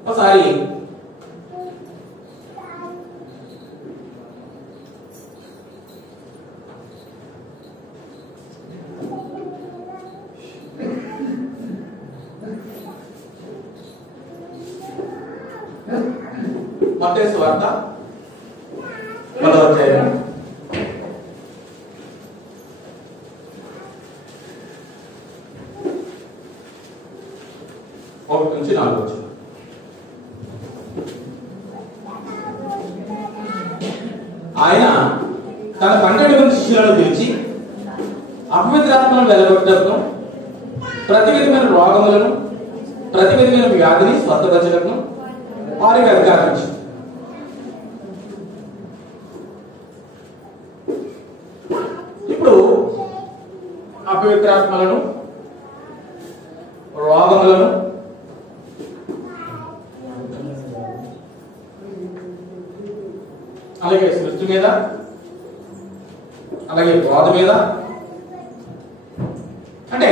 ఒకసారి మత్తయి సువార్త 10వ అధ్యాయం 1 నుంచి 4 వచనం. ఆయన తన 12 మంది శిష్యులను పిలిచి అపవిత్రాత్మలను వెలగొట్టటకు, ప్రతి విధమైన రోగములను, ప్రతి విధమైన వ్యాధిని స్వస్థపరచటకు వారికి అధికారం ఇచ్చింది. ఇప్పుడు అపవిత్రాత్మలను, రోగములను, అలాగే సృష్టి మీద, అలాగే బోధ మీద, అంటే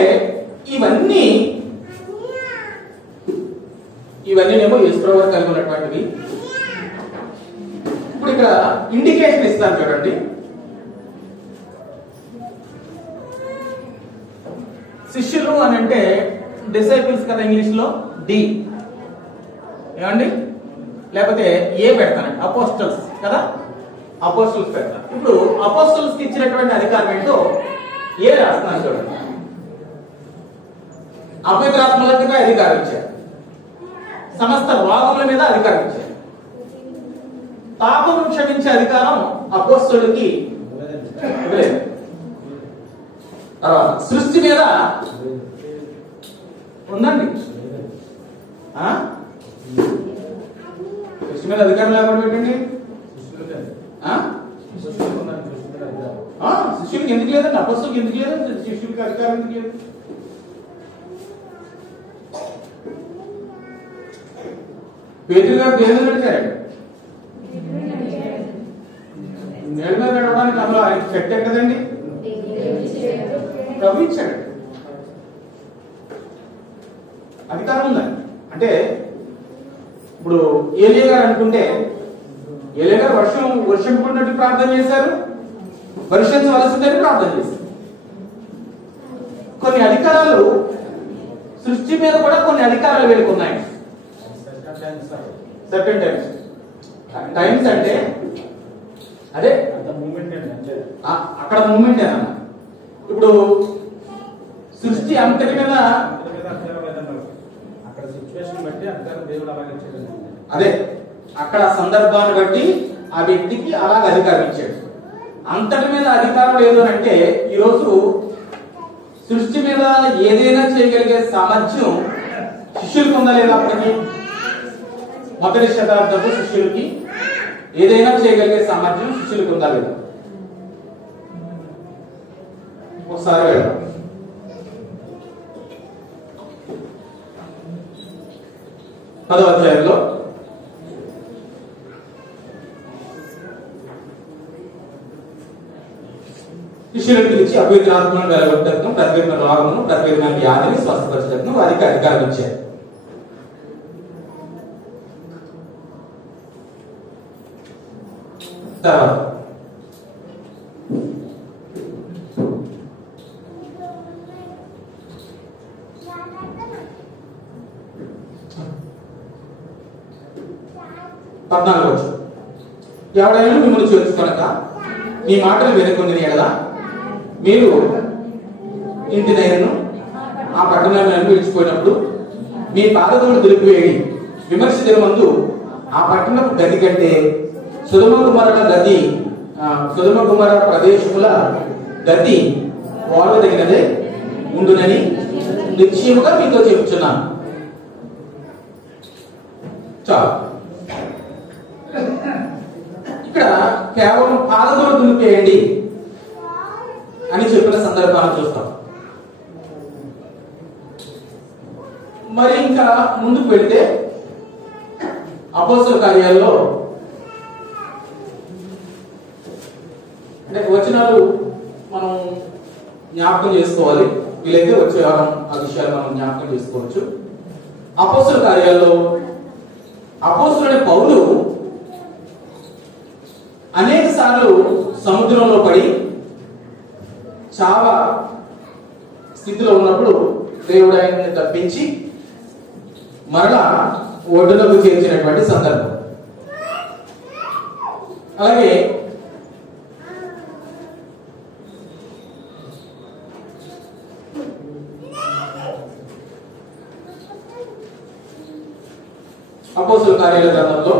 ఇవన్నీనేమో యేసుప్రభువు వారు కలిగి ఉన్నటువంటివి. ఇప్పుడు ఇక్కడ ఇండికేషన్ ఇస్తాను చూడండి. శిష్యులు అని అంటే డిసైపుల్స్ కదా ఇంగ్లీష్ లో, డి ఏమండి, లేకపోతే ఏ పెడతానండి, అపోస్టల్స్ కదా, అపోస్టల్స్ పెడతాను. ఇప్పుడు అపోస్టల్స్ కి ఇచ్చినటువంటి అధికారం ఏంటో ఏ రాస్తున్నాను చూడండి. అపవిత్రాత్మలకు అధికారం ఇచ్చారు, సమస్త రోగముల మీద అధికారం ఇచ్చారు. పాపం క్షమించే అధికారం అపోస్తలుడికి ఇవ్వలేదు. తర్వాత సృష్టి మీద ఉందండి. సృష్టి మీద అధికారం లేకుండా పెట్టండి. శిష్యుడికి ఎందుకు లేదండి, అపోస్తలుడికి ఎందుకు లేదండి, శిష్యుడికి అధికారం ఎందుకు లేదు? పేతురు గారు దేని మీద నడిచారండి? నేల మీద నడవడానికి అందులో ఆయన శక్తి ఎక్కదండి, ప్రభు ఇచ్చాడు, అధికారం ఉందండి. అంటే ఇప్పుడు ఏలియా గారు అనుకుంటే, ఏలియా గారు వర్షం పడినట్టు ప్రార్థన చేశారు, వర్షించవలసిందని ప్రార్థన చేశారు. కొన్ని అధికారాలు సృష్టి మీద కూడా కొన్ని అధికారాలు వేడుకున్నాయి. సర్టెన్ టైమ్స్ అంటే అదే అక్కడ మూమెంట్ ఏనన్నా. ఇప్పుడు సృష్టి అంతటి మీద అదే అక్కడ సందర్భాన్ని బట్టి ఆ వ్యక్తికి అలాగ అధికారం ఇచ్చాడు. అంతటి మీద అధికారం లేదు అని అంటే ఈరోజు సృష్టి మీద ఏదైనా చేయగలిగే సామర్థ్యం శిష్యులకు ఉందా లేదా? అప్పటికి మొదటి శతాబ్దపు శిష్యులకి ఏదైనా చేయగలిగే సామర్థ్యం శిష్యులకు ఉందా లేదా? ఒకసారి వెళ్దాం. పదవ అధ్యాయంలో శిష్యులను పిలిచి అపవిత్రాత్మను వెలగొట్టడం, ప్రతి విధమైన రోగమును, ప్రతి విధమైన వ్యాధిని స్వస్థపరచడం వారికి అధికారం ఇచ్చారు. తర్వాత 14 వచ్చు. ఎవడైనా మిమ్మల్ని చేర్చుకొనక మీ మాటలు వినకొందిని ఎడలా మీరు ఇంటినైనను ఆ పట్టణాన్ని విడిచిపోయినప్పుడు మీ పాదతోడు దులిపివేయి. విమర్శ దినమందు ఆ పట్టణపు గది కంటే సుధమ కుమార ప్రదేశముల గది వాడదగినదే ఉండునని నిశ్చయముగా మీతో చెప్తున్నాను. చాలు. ఇక్కడ కేవలం పాదతోడు దులిపేయండి అని చెప్పిన సందర్భాన్ని చూస్తాం. మరి ఇంకా ముందుకు వెళితే అపోస్తల కార్యాల్లో అంటే వచనాలు మనం జ్ఞాపకం చేసుకోవాలి. వీలైతే వచ్చే వారం ఆ విషయాలు మనం జ్ఞాపకం చేసుకోవచ్చు. అపోస్తల కార్యాల్లో అపోస్తలుడైన పౌలు అనేక సార్లు సముద్రంలో పడి చావ స్థితిలో ఉన్నప్పుడు దేవుడు ఆయన్ని తప్పించి మరలా ఒడ్డునకు చేర్చినటువంటి సందర్భం. అలాగే అపోస్తల కార్యాల గ్రంథంలో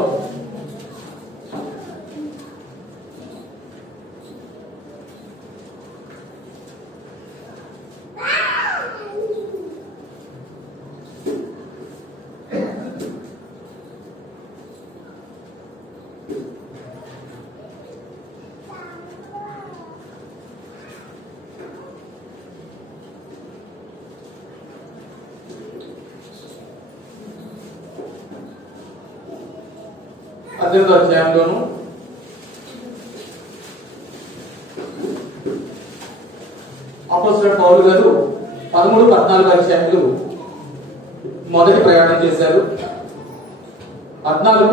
అధ్యాయంలోను అపోస్తలుడైన పౌలు గారు 13-14 అధ్యాయాలు మొదటి ప్రయాణం చేశారు. 14,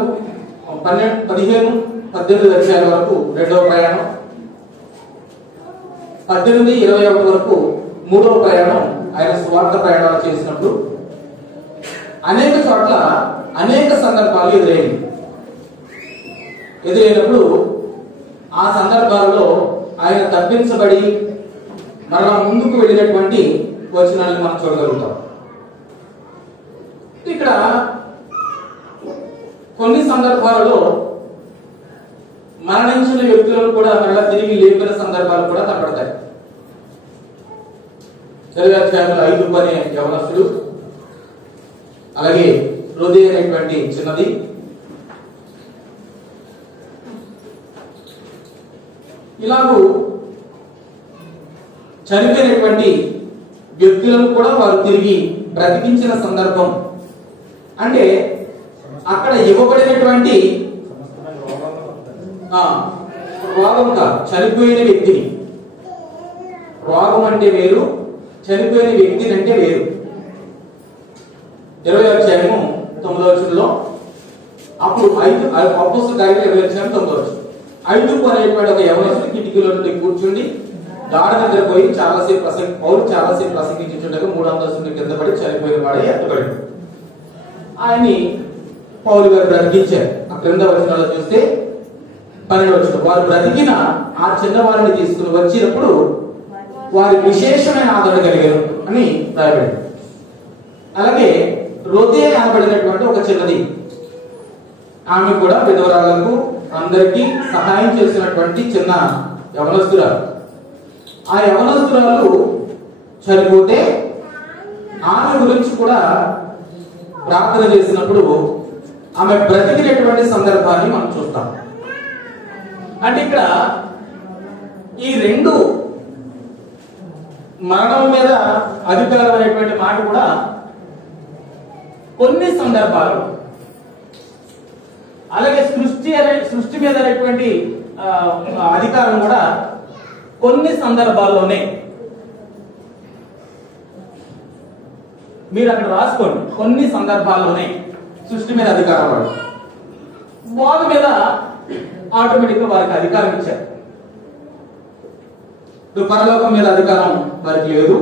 15, 18 అధ్యాయాల వరకు రెండవ ప్రయాణం, 18, 21 వరకు మూడవ ప్రయాణం. ఆయన స్వార్థ ప్రయాణాలు చేసినప్పుడు అనేక చోట్ల అనేక సందర్భాలు ఎదురైనప్పుడు ఆ సందర్భాలలో ఆయన తప్పించబడి మరలా ముందుకు వెళ్ళినటువంటి వచనాలను మనం చూడగలుగుతాం. ఇక్కడ కొన్ని సందర్భాలలో మరణించిన వ్యక్తులను కూడా మరలా తిరిగి లేపిన సందర్భాలు కూడా కనబడతాయి. 5 అనే యవనస్తుడు, అలాగే హృదయ అనేటువంటి చిన్నది, ఇలాగూ చనిపోయినటువంటి వ్యక్తులను కూడా వారు తిరిగి బ్రతికించిన సందర్భం. అంటే అక్కడ ఇవ్వబడినటువంటి రోగం కాదు, చనిపోయిన వ్యక్తిని. రోగం అంటే వేరు, చనిపోయిన వ్యక్తిని అంటే వేరు. 20వ అధ్యాయము 9వ వచనంలో అప్పుడు అపోస్తలుల కార్యాలు 20వ అధ్యాయం 9వ వచనం. 5 అనేటువంటి ఒక యవనస్తుడు కిటికీలో నుండి కూర్చుండి గాఢ నిద్రపోయి చాలాసేపు ప్రసంగించుండగా 3వ అంతస్తు కింద పడి చనిపోయిన వాడే ఎత్తబడి ఆయన్ని పౌలు గారు బ్రతికించారు. ఆ క్రింద వచనాల్లో చూస్తే 12వ వచనం, వారు బ్రతికిన ఆ చిన్నవారిని తీసుకుని వచ్చినప్పుడు వారి విశేషమైన ఆదరణ కలిగారు అని రాయబడింది. అలాగే రోదే అనబడినటువంటి ఒక చిన్నది, ఆమె కూడా విధవరాలకు అందరికీ సహాయం చేసినటువంటి చిన్న యవనస్తురాలు. ఆ యవనస్తురాలు చనిపోతే ఆమె గురించి కూడా ప్రార్థన చేసినప్పుడు ఆమె బ్రతికినటువంటి సందర్భాన్ని మనం చూస్తాం. అంటే ఇక్కడ ఈ రెండు మరణం మీద అధికారం అనేటువంటి మాట కూడా కొన్ని సందర్భాలు, అలాగే సృష్టి మీద అనేటువంటి అధికారం కూడా కొన్ని సందర్భాల్లోనే. మీరు అక్కడ రాసుకోండి, కొన్ని సందర్భాల్లోనే సృష్టి మీద అధికారం వాడు. వారి మీద ఆటోమేటిక్ గా వారికి అధికారం ఇచ్చారు. ఇప్పుడు పరలోకం మీద అధికారం వారికి లేదు,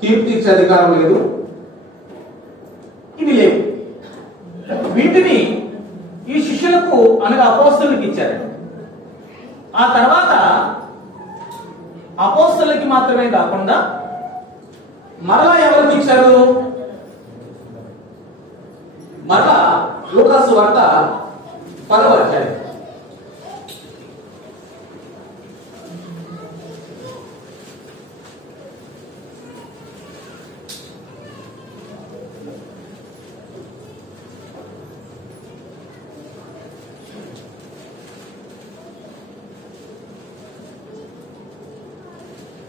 తీర్పు తీర్చే అధికారం లేదు, ఇవి లేవు. వీటిని ఈ శిష్యులకు అనగా అపోస్తలులకు ఇచ్చారు. ఆ తర్వాత అపోస్తలులకి మాత్రమే కాకుండా మరలా ఎవరికి ఇచ్చారు? మరలా లూకాసు వార్త 10వ అధ్యాయం.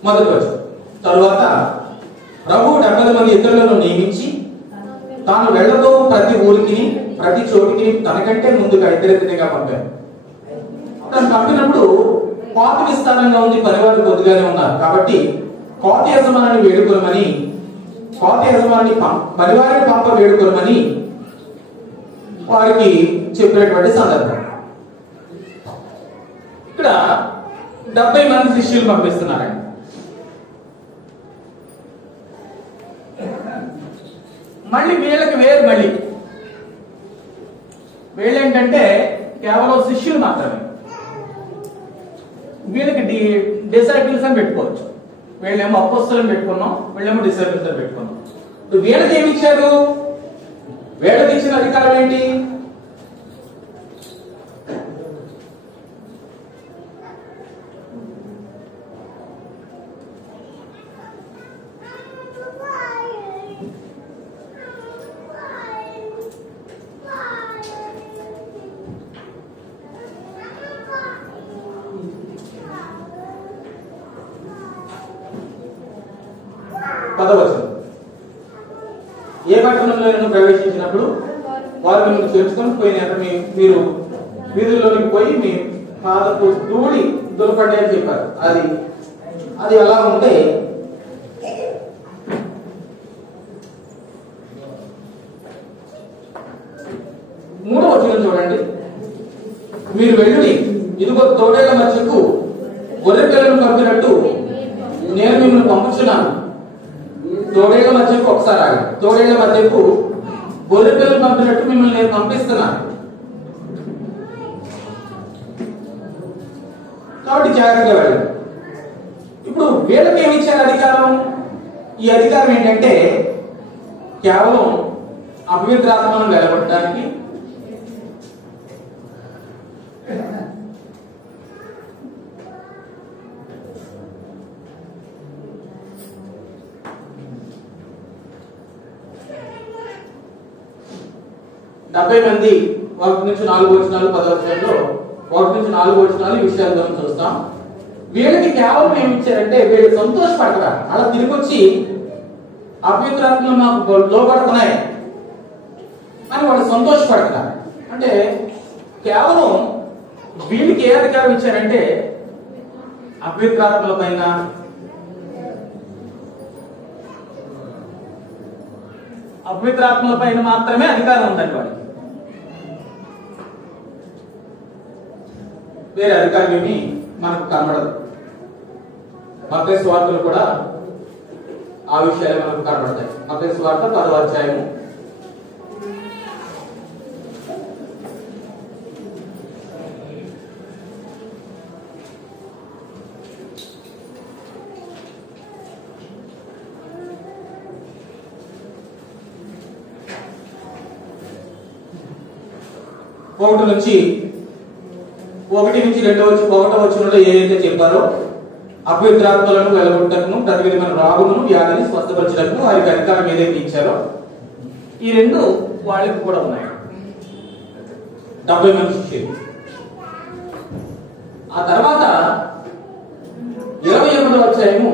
మొదటి వచనం. తరువాత ప్రభువు 70 మంది ఇతరులను నియమించి తాను వెళ్లతో ప్రతి ఊరికి ప్రతి చోటికి తనకంటే ముందుగా ఇతరితనిగా పంపారు. తను పంపినప్పుడు కోత విస్తారంగా ఉంది, పనివారు కొద్దిగానే ఉన్నారు. కాబట్టి కోత యజమాని వేడుకొనమని పనివారిని పంప వేడుకొనమని వారికి చెప్పినటువంటి సందర్భం. ఇక్కడ 70 మంది శిష్యులు పంపిస్తున్నారండి. మళ్ళీ వీళ్ళకి వేరు, మళ్ళీ వీళ్ళేంటంటే కేవలం శిష్యులు మాత్రమే. వీళ్ళకి డిసైపుల్స్ అని పెట్టుకోవచ్చు. వీళ్ళేమో అపోస్తలులను పెట్టుకున్నాం, వీళ్ళేమో డిసైపుల్స్ అని పెట్టుకున్నాం. ఇప్పుడు వీళ్ళకి ఏమి ఇచ్చారు? వీళ్ళకి ఇచ్చిన అధికారం ఏంటి? పదవచనం. ఏ పట్టణంలో ప్రవేశించినప్పుడు వారు మిమ్మల్ని చేర్చుకొని పోయిన మీరు వీధుల్లోనికి పోయి మీ పాదపు ధూళి దులపండి అని చెప్పారు. అది అలా ఉంటే మూడవ వచనం చూడండి. మీరు వెళ్ళి ఇదిగో తోడేళ్ల మధ్యకు గొర్రె పిల్లలను పంపినట్టు నేను మిమ్మల్ని పంపుచున్నాను. తోడేళ్ల మధ్యకు ఒకసారి ఆగి, తోడేళ్ల మధ్యకు గొర్రె పిల్లలు పంపినట్టు మిమ్మల్ని నేను పంపిస్తున్నాను. కాబట్టి జాగ్రత్తగా వెళ్ళండి. ఇప్పుడు వీళ్ళకి ఏమి ఇచ్చారు అధికారం? ఈ అధికారం ఏంటంటే కేవలం అపవిత్రాత్మను వెలగొట్టడానికి, డెబ్బై మంది 1 నుంచి 4 వచనాలు 10వ అధ్యాయంలో 1 నుంచి 4 వచనాలు ఈ విషయాలు మనం చూస్తాం. వీళ్ళకి కేవలం ఏమి ఇచ్చారంటే వీళ్ళు సంతోషపడతారు. అలా తిరిగి వచ్చి అపవిత్రాత్మలు మాకు లోపడుతున్నాయి అని వాళ్ళు సంతోషపడతారు. అంటే కేవలం వీళ్ళకి ఏ అధికారం ఇచ్చారంటే అపవిత్రాత్మల పైన, అపవిత్రాత్మల పైన మాత్రమే అధికారం ఉందండి వాడికి. వేరే అధికారం ఏమి మనకు కనబడదు. మత్తయి సువార్తలు కూడా ఆ విషయాలు మనకు కనబడతాయి. మత్తయి సువార్త 10వ అధ్యాయము ఒకటి నుంచి 1వ వచనంలో ఏదైతే చెప్పారో అపవిత్రాత్మలను వెలగొట్టకును ప్రతి విధమైన రోగమును వ్యాధిని స్వస్థపరచడానికి వారికి అధికారం ఏదైతే ఇచ్చారో ఈ రెండు వాళ్ళకి కూడా ఉన్నాయి. 70 మంది శిష్యులు. ఆ తర్వాత 28వ అధ్యాయము,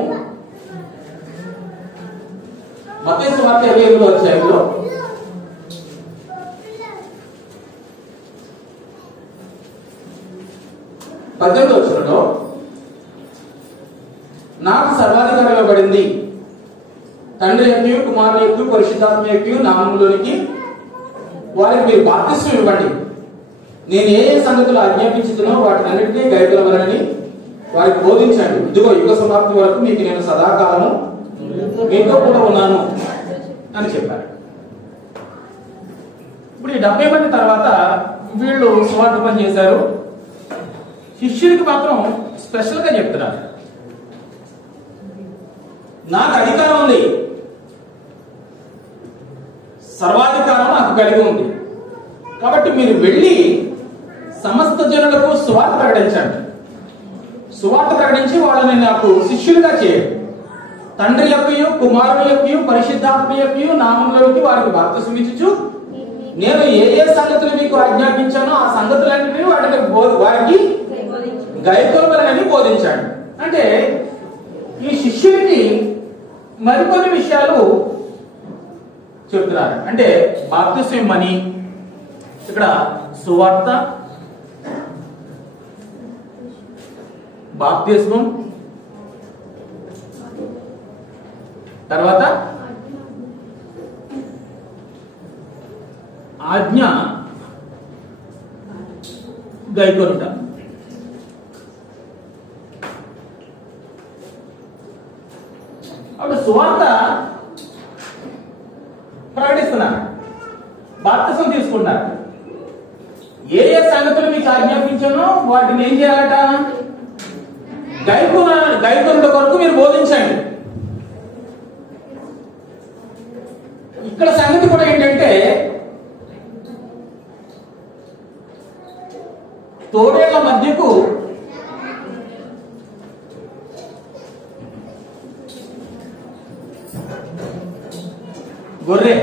మత్తయి సువార్త 28వ అధ్యాయంలో వచనంలో నాకు సర్వాధికారం ఇవ్వబడింది, తండ్రి యొక్క కుమారుని యొక్క పరిశుద్ధాత్మ యొక్క నామములోనికి వారికి మీరు బాప్తిస్మం ఇవ్వండి, నేను ఏ ఏ సంగతులు ఆజ్ఞాపించుతున్నో వాటిని అన్నింటినీ గైకొనవలెనని వారికి బోధించండి. ఇదిగో యుగ సమాప్తి వరకు మీకు నేను సదాకాలము మీతో కూడా ఉన్నాను అని చెప్పారు. ఇప్పుడు ఈ 70 మంది తర్వాత వీళ్ళు సువార్త పని చేశారు. శిష్యుడికి మాత్రం స్పెషల్ గా చెప్తున్నారు, నాకు అధికారం ఉంది, సర్వాధికారం నాకు కలిగి ఉంది, కాబట్టి మీరు వెళ్ళి సమస్త జనులకు సువార్త ప్రకటించండి. సువార్త ప్రకటించి వాళ్ళని నాకు శిష్యులుగా చేయండి. తండ్రి యొక్కయు కుమారుని యొక్కయు పరిశుద్ధాత్మ యొక్కయు నామములోకి వారికి బాప్తిసం ఇచ్చుచు నేను ఏ ఏ సంగతులు మీకు ఆజ్ఞాపించానో ఆ సంగతులన్నింటినీ వారికి గైకొనవలెనని బోధించండి. అంటే ఈ శిష్యుడికి మరికొన్ని విషయాలు చెప్తున్నారు. అంటే బాప్తిసం అని, ఇక్కడ సువార్త, బాప్తిస్మం, తర్వాత ఆజ్ఞ గైకొనుట. అప్పుడు సువార్త ప్రకటిస్తున్నారు, బాప్తిసం తీసుకున్నారు. ఏ ఏ సంగతులు మీకు ఆజ్ఞాపించానో వాటిని ఏం చేయాలట? గైకొనుట కొరకు మీరు బోధించండి. ఇక్కడ సంగతి కూడా ఏంటంటే, తోడేళ్ల మధ్యకు గొర్రె,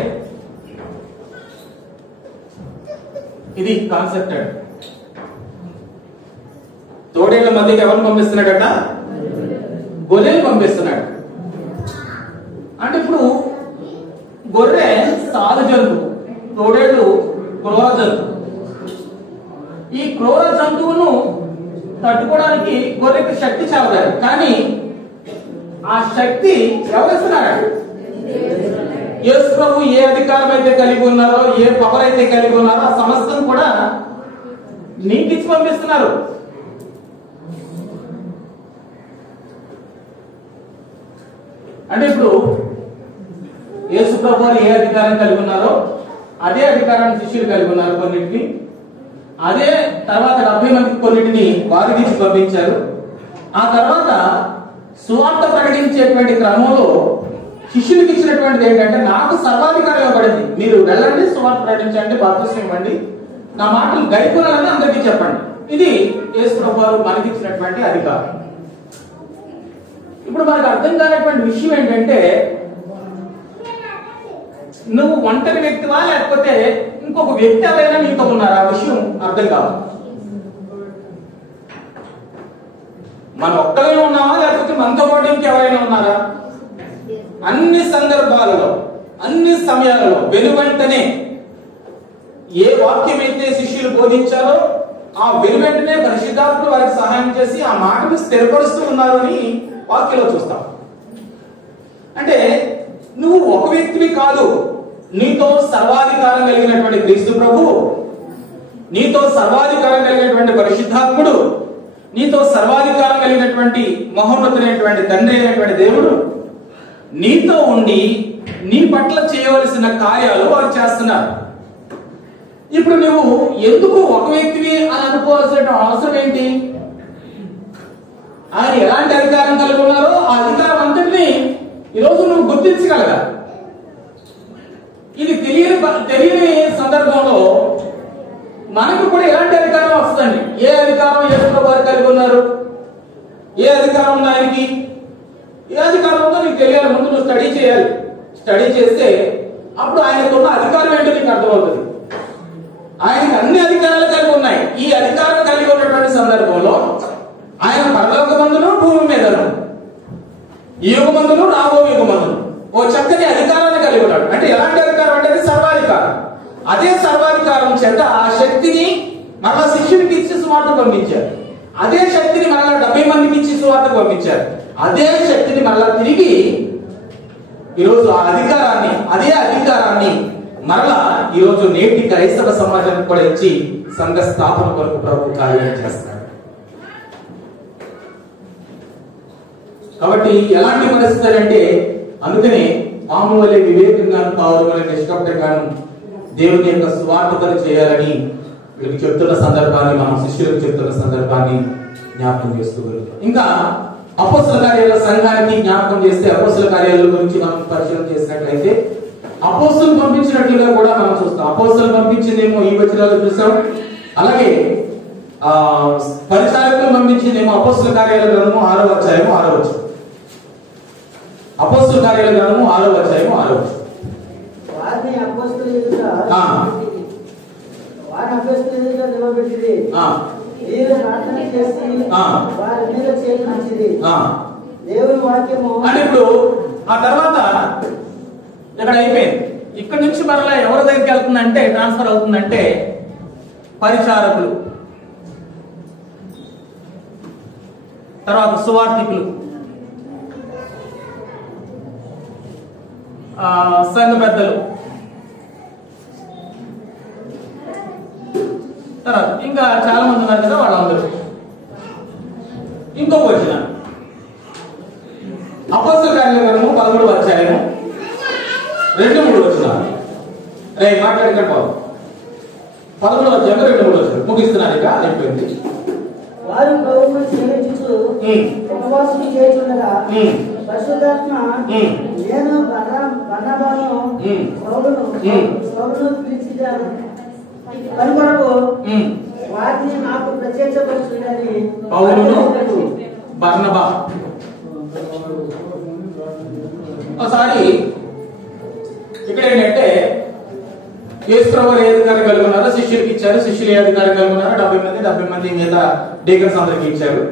ఇది కాన్సెప్ట్. తోడేళ్ల మధ్యకి ఎవరిని పంపిస్తున్నాడట? గొర్రెని పంపిస్తున్నాడు. అంటే ఇప్పుడు గొర్రె సాధు జంతువు, తోడేళ్లు క్రూర జంతువు. ఈ క్రూర జంతువును తట్టుకోవడానికి గొర్రెకి శక్తి చాలదు. కానీ ఆ శక్తి ఎవరిస్తున్నారు? యేసు ప్రభు ఏ అధికారం అయితే కలిగి ఉన్నారో, ఏ పవర్ అయితే కలిగి ఉన్నారో ఆ సమస్తం కూడా నీకిచ్చి పంపిస్తున్నారు. అంటే ఇప్పుడు యేసు ప్రభు వారు ఏ అధికారం కలిగి ఉన్నారో అదే అధికారాన్ని శిష్యులు కలిగి ఉన్నారు. కొన్నింటిని అదే తర్వాత 70 మందికి కొన్నింటిని వారికి ఇచ్చి పంపించారు. ఆ తర్వాత సువార్త ప్రకటించేటువంటి క్రమంలో శిష్యులకు ఇచ్చినటువంటిది ఏంటంటే, నాకు సర్వాధికారం ఇవ్వబడింది, మీరు వెళ్ళండి, సువార్త ప్రకటించండి, బాప్తిసం ఇవ్వండి, నా మాటలు గైకొనాలని అందరికీ చెప్పండి. ఇది యేసు ప్రభు వారు మనకి ఇచ్చినటువంటి అధికారం. ఇప్పుడు మనకు అర్థం కానటువంటి విషయం ఏంటంటే, నువ్వు ఒంటరి వ్యక్తివా లేకపోతే ఇంకొక వ్యక్తి ఎవరైనా నీతో ఉన్నారా? ఆ విషయం అర్థం కావాలి. మనం ఒక్కరే ఉన్నామా లేకపోతే మనతో పాటు ఇంకెవరైనా ఉన్నారా? అన్ని సందర్భాలలో, అన్ని సమయాలలో వెనువెంటనే ఏ వాక్యం అయితే శిష్యులు బోధించారో ఆ వెనువెంటనే పరిశుద్ధాత్ముడు వారికి సహాయం చేసి ఆ మాటను స్థిరపరుస్తూ ఉన్నారు అని వాక్యంలో చూస్తాం. అంటే నువ్వు ఒక వ్యక్తివి కాదు, నీతో సర్వాధికారం కలిగినటువంటి క్రీస్తు ప్రభు, నీతో సర్వాధికారం కలిగినటువంటి పరిశుద్ధాత్ముడు, నీతో సర్వాధికారం కలిగినటువంటి మహోన్నతుడైనటువంటి తండ్రి అయినటువంటి దేవుడు నీతో ఉండి నీ పట్ల చేయవలసిన కార్యాలు వారు చేస్తున్నారు. ఇప్పుడు నువ్వు ఎందుకు ఒక వ్యక్తివి అని అనుకోవాల్సిన అవసరం ఏంటి? ఆయన ఎలాంటి అధికారం కలిగి ఉన్నారో ఆ అధికారం అంతటినీ ఈరోజు నువ్వు గుర్తించగలగాలి. ఇది తెలియని సందర్భంలో మనకు కూడా ఎలాంటి అధికారం వస్తుందండి? ఏ అధికారం యేసు వారు కలిగి ఉన్నారు? ఏ అధికారం ఉంది ఆయనకి? ఏ అధికారం ఉందో నీకు తెలియాలి. ముందు నువ్వు స్టడీ చేయాలి. స్టడీ చేస్తే అప్పుడు ఆయనకున్న అధికారం ఏంటో నీకు అర్థమవుతుంది. ఆయనకు అన్ని అధికారాలు కలిగి ఉన్నాయి. ఈ అధికారం కలిగి ఉన్నటువంటి సందర్భంలో ఆయన పరలోకమందును భూమి మీదను, ఈ యుగమందును రాబో యుగమందును ఓ చక్కని అధికారాన్ని కలిగి ఉన్నాడు. అంటే ఎలాంటి అధికారం అంటే సర్వాధికారం. అదే సర్వాధికారం చేత ఆ శక్తిని మరలా శిష్యునికి ఇచ్చి సువార్త పంపించారు. అదే శక్తిని మరలా 70 మందికి ఇచ్చి సువార్త పంపించారు. అదే శక్తిని మరలా తిరిగి ఈరోజు ఆ అధికారాన్ని, అదే అధికారాన్ని మరలా ఈరోజు నేటి క్రైస్తవ సమాజానికి కూడా ఇచ్చి సంఘ స్థాపన కొరకు ప్రభు కార్యం చేస్తాడు. కాబట్టి ఎలాంటి పరిస్థితులు అంటే, అందుకనే పాము వలె వివేకంగాను పావుల వలె నిష్కపటంగాను దేవుని యొక్క స్వార్థతను చేయాలని వీళ్ళకి చెప్తున్న సందర్భాన్ని, మనం శిష్యులకు చెప్తున్న సందర్భాన్ని జ్ఞాపకం చేస్తూ వెళ్తాం. ఇంకా అపోస్తల కార్యాల సంఘానికి జ్ఞాపకం చేస్తే, అపోస్తల కార్యాల గురించి మనం పరిశీలన చేసినట్లయితే అపోస్తలు పంపించినట్లుగా కూడా మనం చూస్తాం. అపోస్తలు పంపించిందేమో ఈ వచనాలు చూసాం. అలాగే పరిచారకులు పంపించిందేమో అపోస్తల కార్యాల గ్రంథము 6వ అధ్యాయము 6వ వచనం. అపోస్తల కార్యాల గ్రంథము 6వ అధ్యాయము 6వ వచనం. వారిని అపోస్తలుల ఎదుట నిలబెట్టిరి. వీరు ప్రార్థన చేసి వారి మీద చేతులుంచిరి. దేవుని వాక్యము అంటే ఇప్పుడు ఆ తర్వాత ఇక్కడ అయిపోయింది. ఇక్కడ నుంచి మరలా ఎవరి దగ్గరికి వెళ్తుందంటే, ట్రాన్స్ఫర్ అవుతుందంటే పరిచారకులు, తర్వాత సువార్థికులు, సంఘ పెద్దలు, తర్వాత ఇంకా చాలా మంది ఉన్నారు కదా, వాళ్ళందరూ. ఇంకొక వచ్చిన అపోస్తల కార్యక్రమము 13వ అధ్యాయము 2-3 వచనాలు. రే మాట్లాడకండి బాబు. 13వ అధ్యాయం 2-3 వచనాలు ముగిస్తున్నాను. ఇక అయిపోయింది. వారు ప్రభువును సేవించుచు ఉపవాసం చేయుచుండగా పరిశుద్ధాత్మ నేను బర్నబాను సౌలును పిలిచినాను కనుకొరకు వారిని నాకు ప్రత్యక్షపరచుడని పౌలును బర్నబా. ఒకసారి ఇక్కడ ఏంటంటే యేసు ప్రభువు ఏ అధికారం కలిగి ఉన్నారో శిష్యులకు ఇచ్చారు, శిష్యులు ఏ అధికారం కలిగి ఉన్నారో 70 మంది మిగతా డీకన్స్ అందరికి ఇచ్చారు.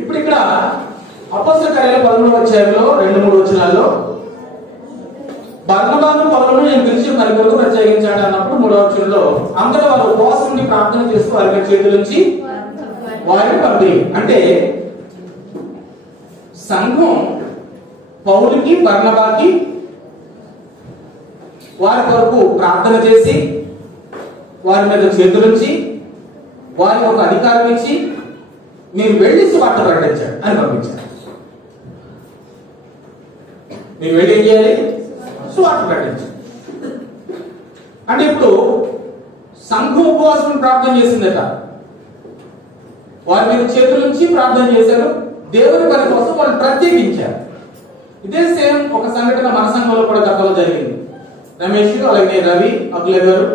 ఇప్పుడు ఇక్కడ అపోస్తల కార్యాల 13వ అధ్యాయంలో 2-3 వచనాల్లో బర్నబాను పౌలును నేను పిలిచి పని కొరకు ప్రత్యేకించాడు అన్నప్పుడు 3వ వచనంలో అందరూ వారు ఉపవాసం నుండి ప్రార్థన చేస్తూ వారి చేతుల నుంచి వారిని పంపి, అంటే సంఘం పౌలుకి బర్నబాకి వారి కొరకు ప్రార్థన చేసి వారి మీద చేతులుంచి వారికి ఒక అధికారం ఇచ్చి మీరు వెళ్ళి సువార్త ప్రకటించాడు అని పంపించారు. మీరు వెళ్ళి ఏం చేయాలి? సువార్త ప్రకటించారు. అంటే ఇప్పుడు సంఘం ఉపవాసం ప్రార్థన చేసిందట, వారి మీద చేతులుంచి ప్రార్థన చేశారు, దేవుని పని కోసం వాళ్ళు ప్రత్యేకించారు. ఇదే సేమ్ ఒక సంఘటన మన సంఘంలో కూడా గతంలో జరిగింది. రమేష్, అలాగే రవి, అబ్దుల్ గారు,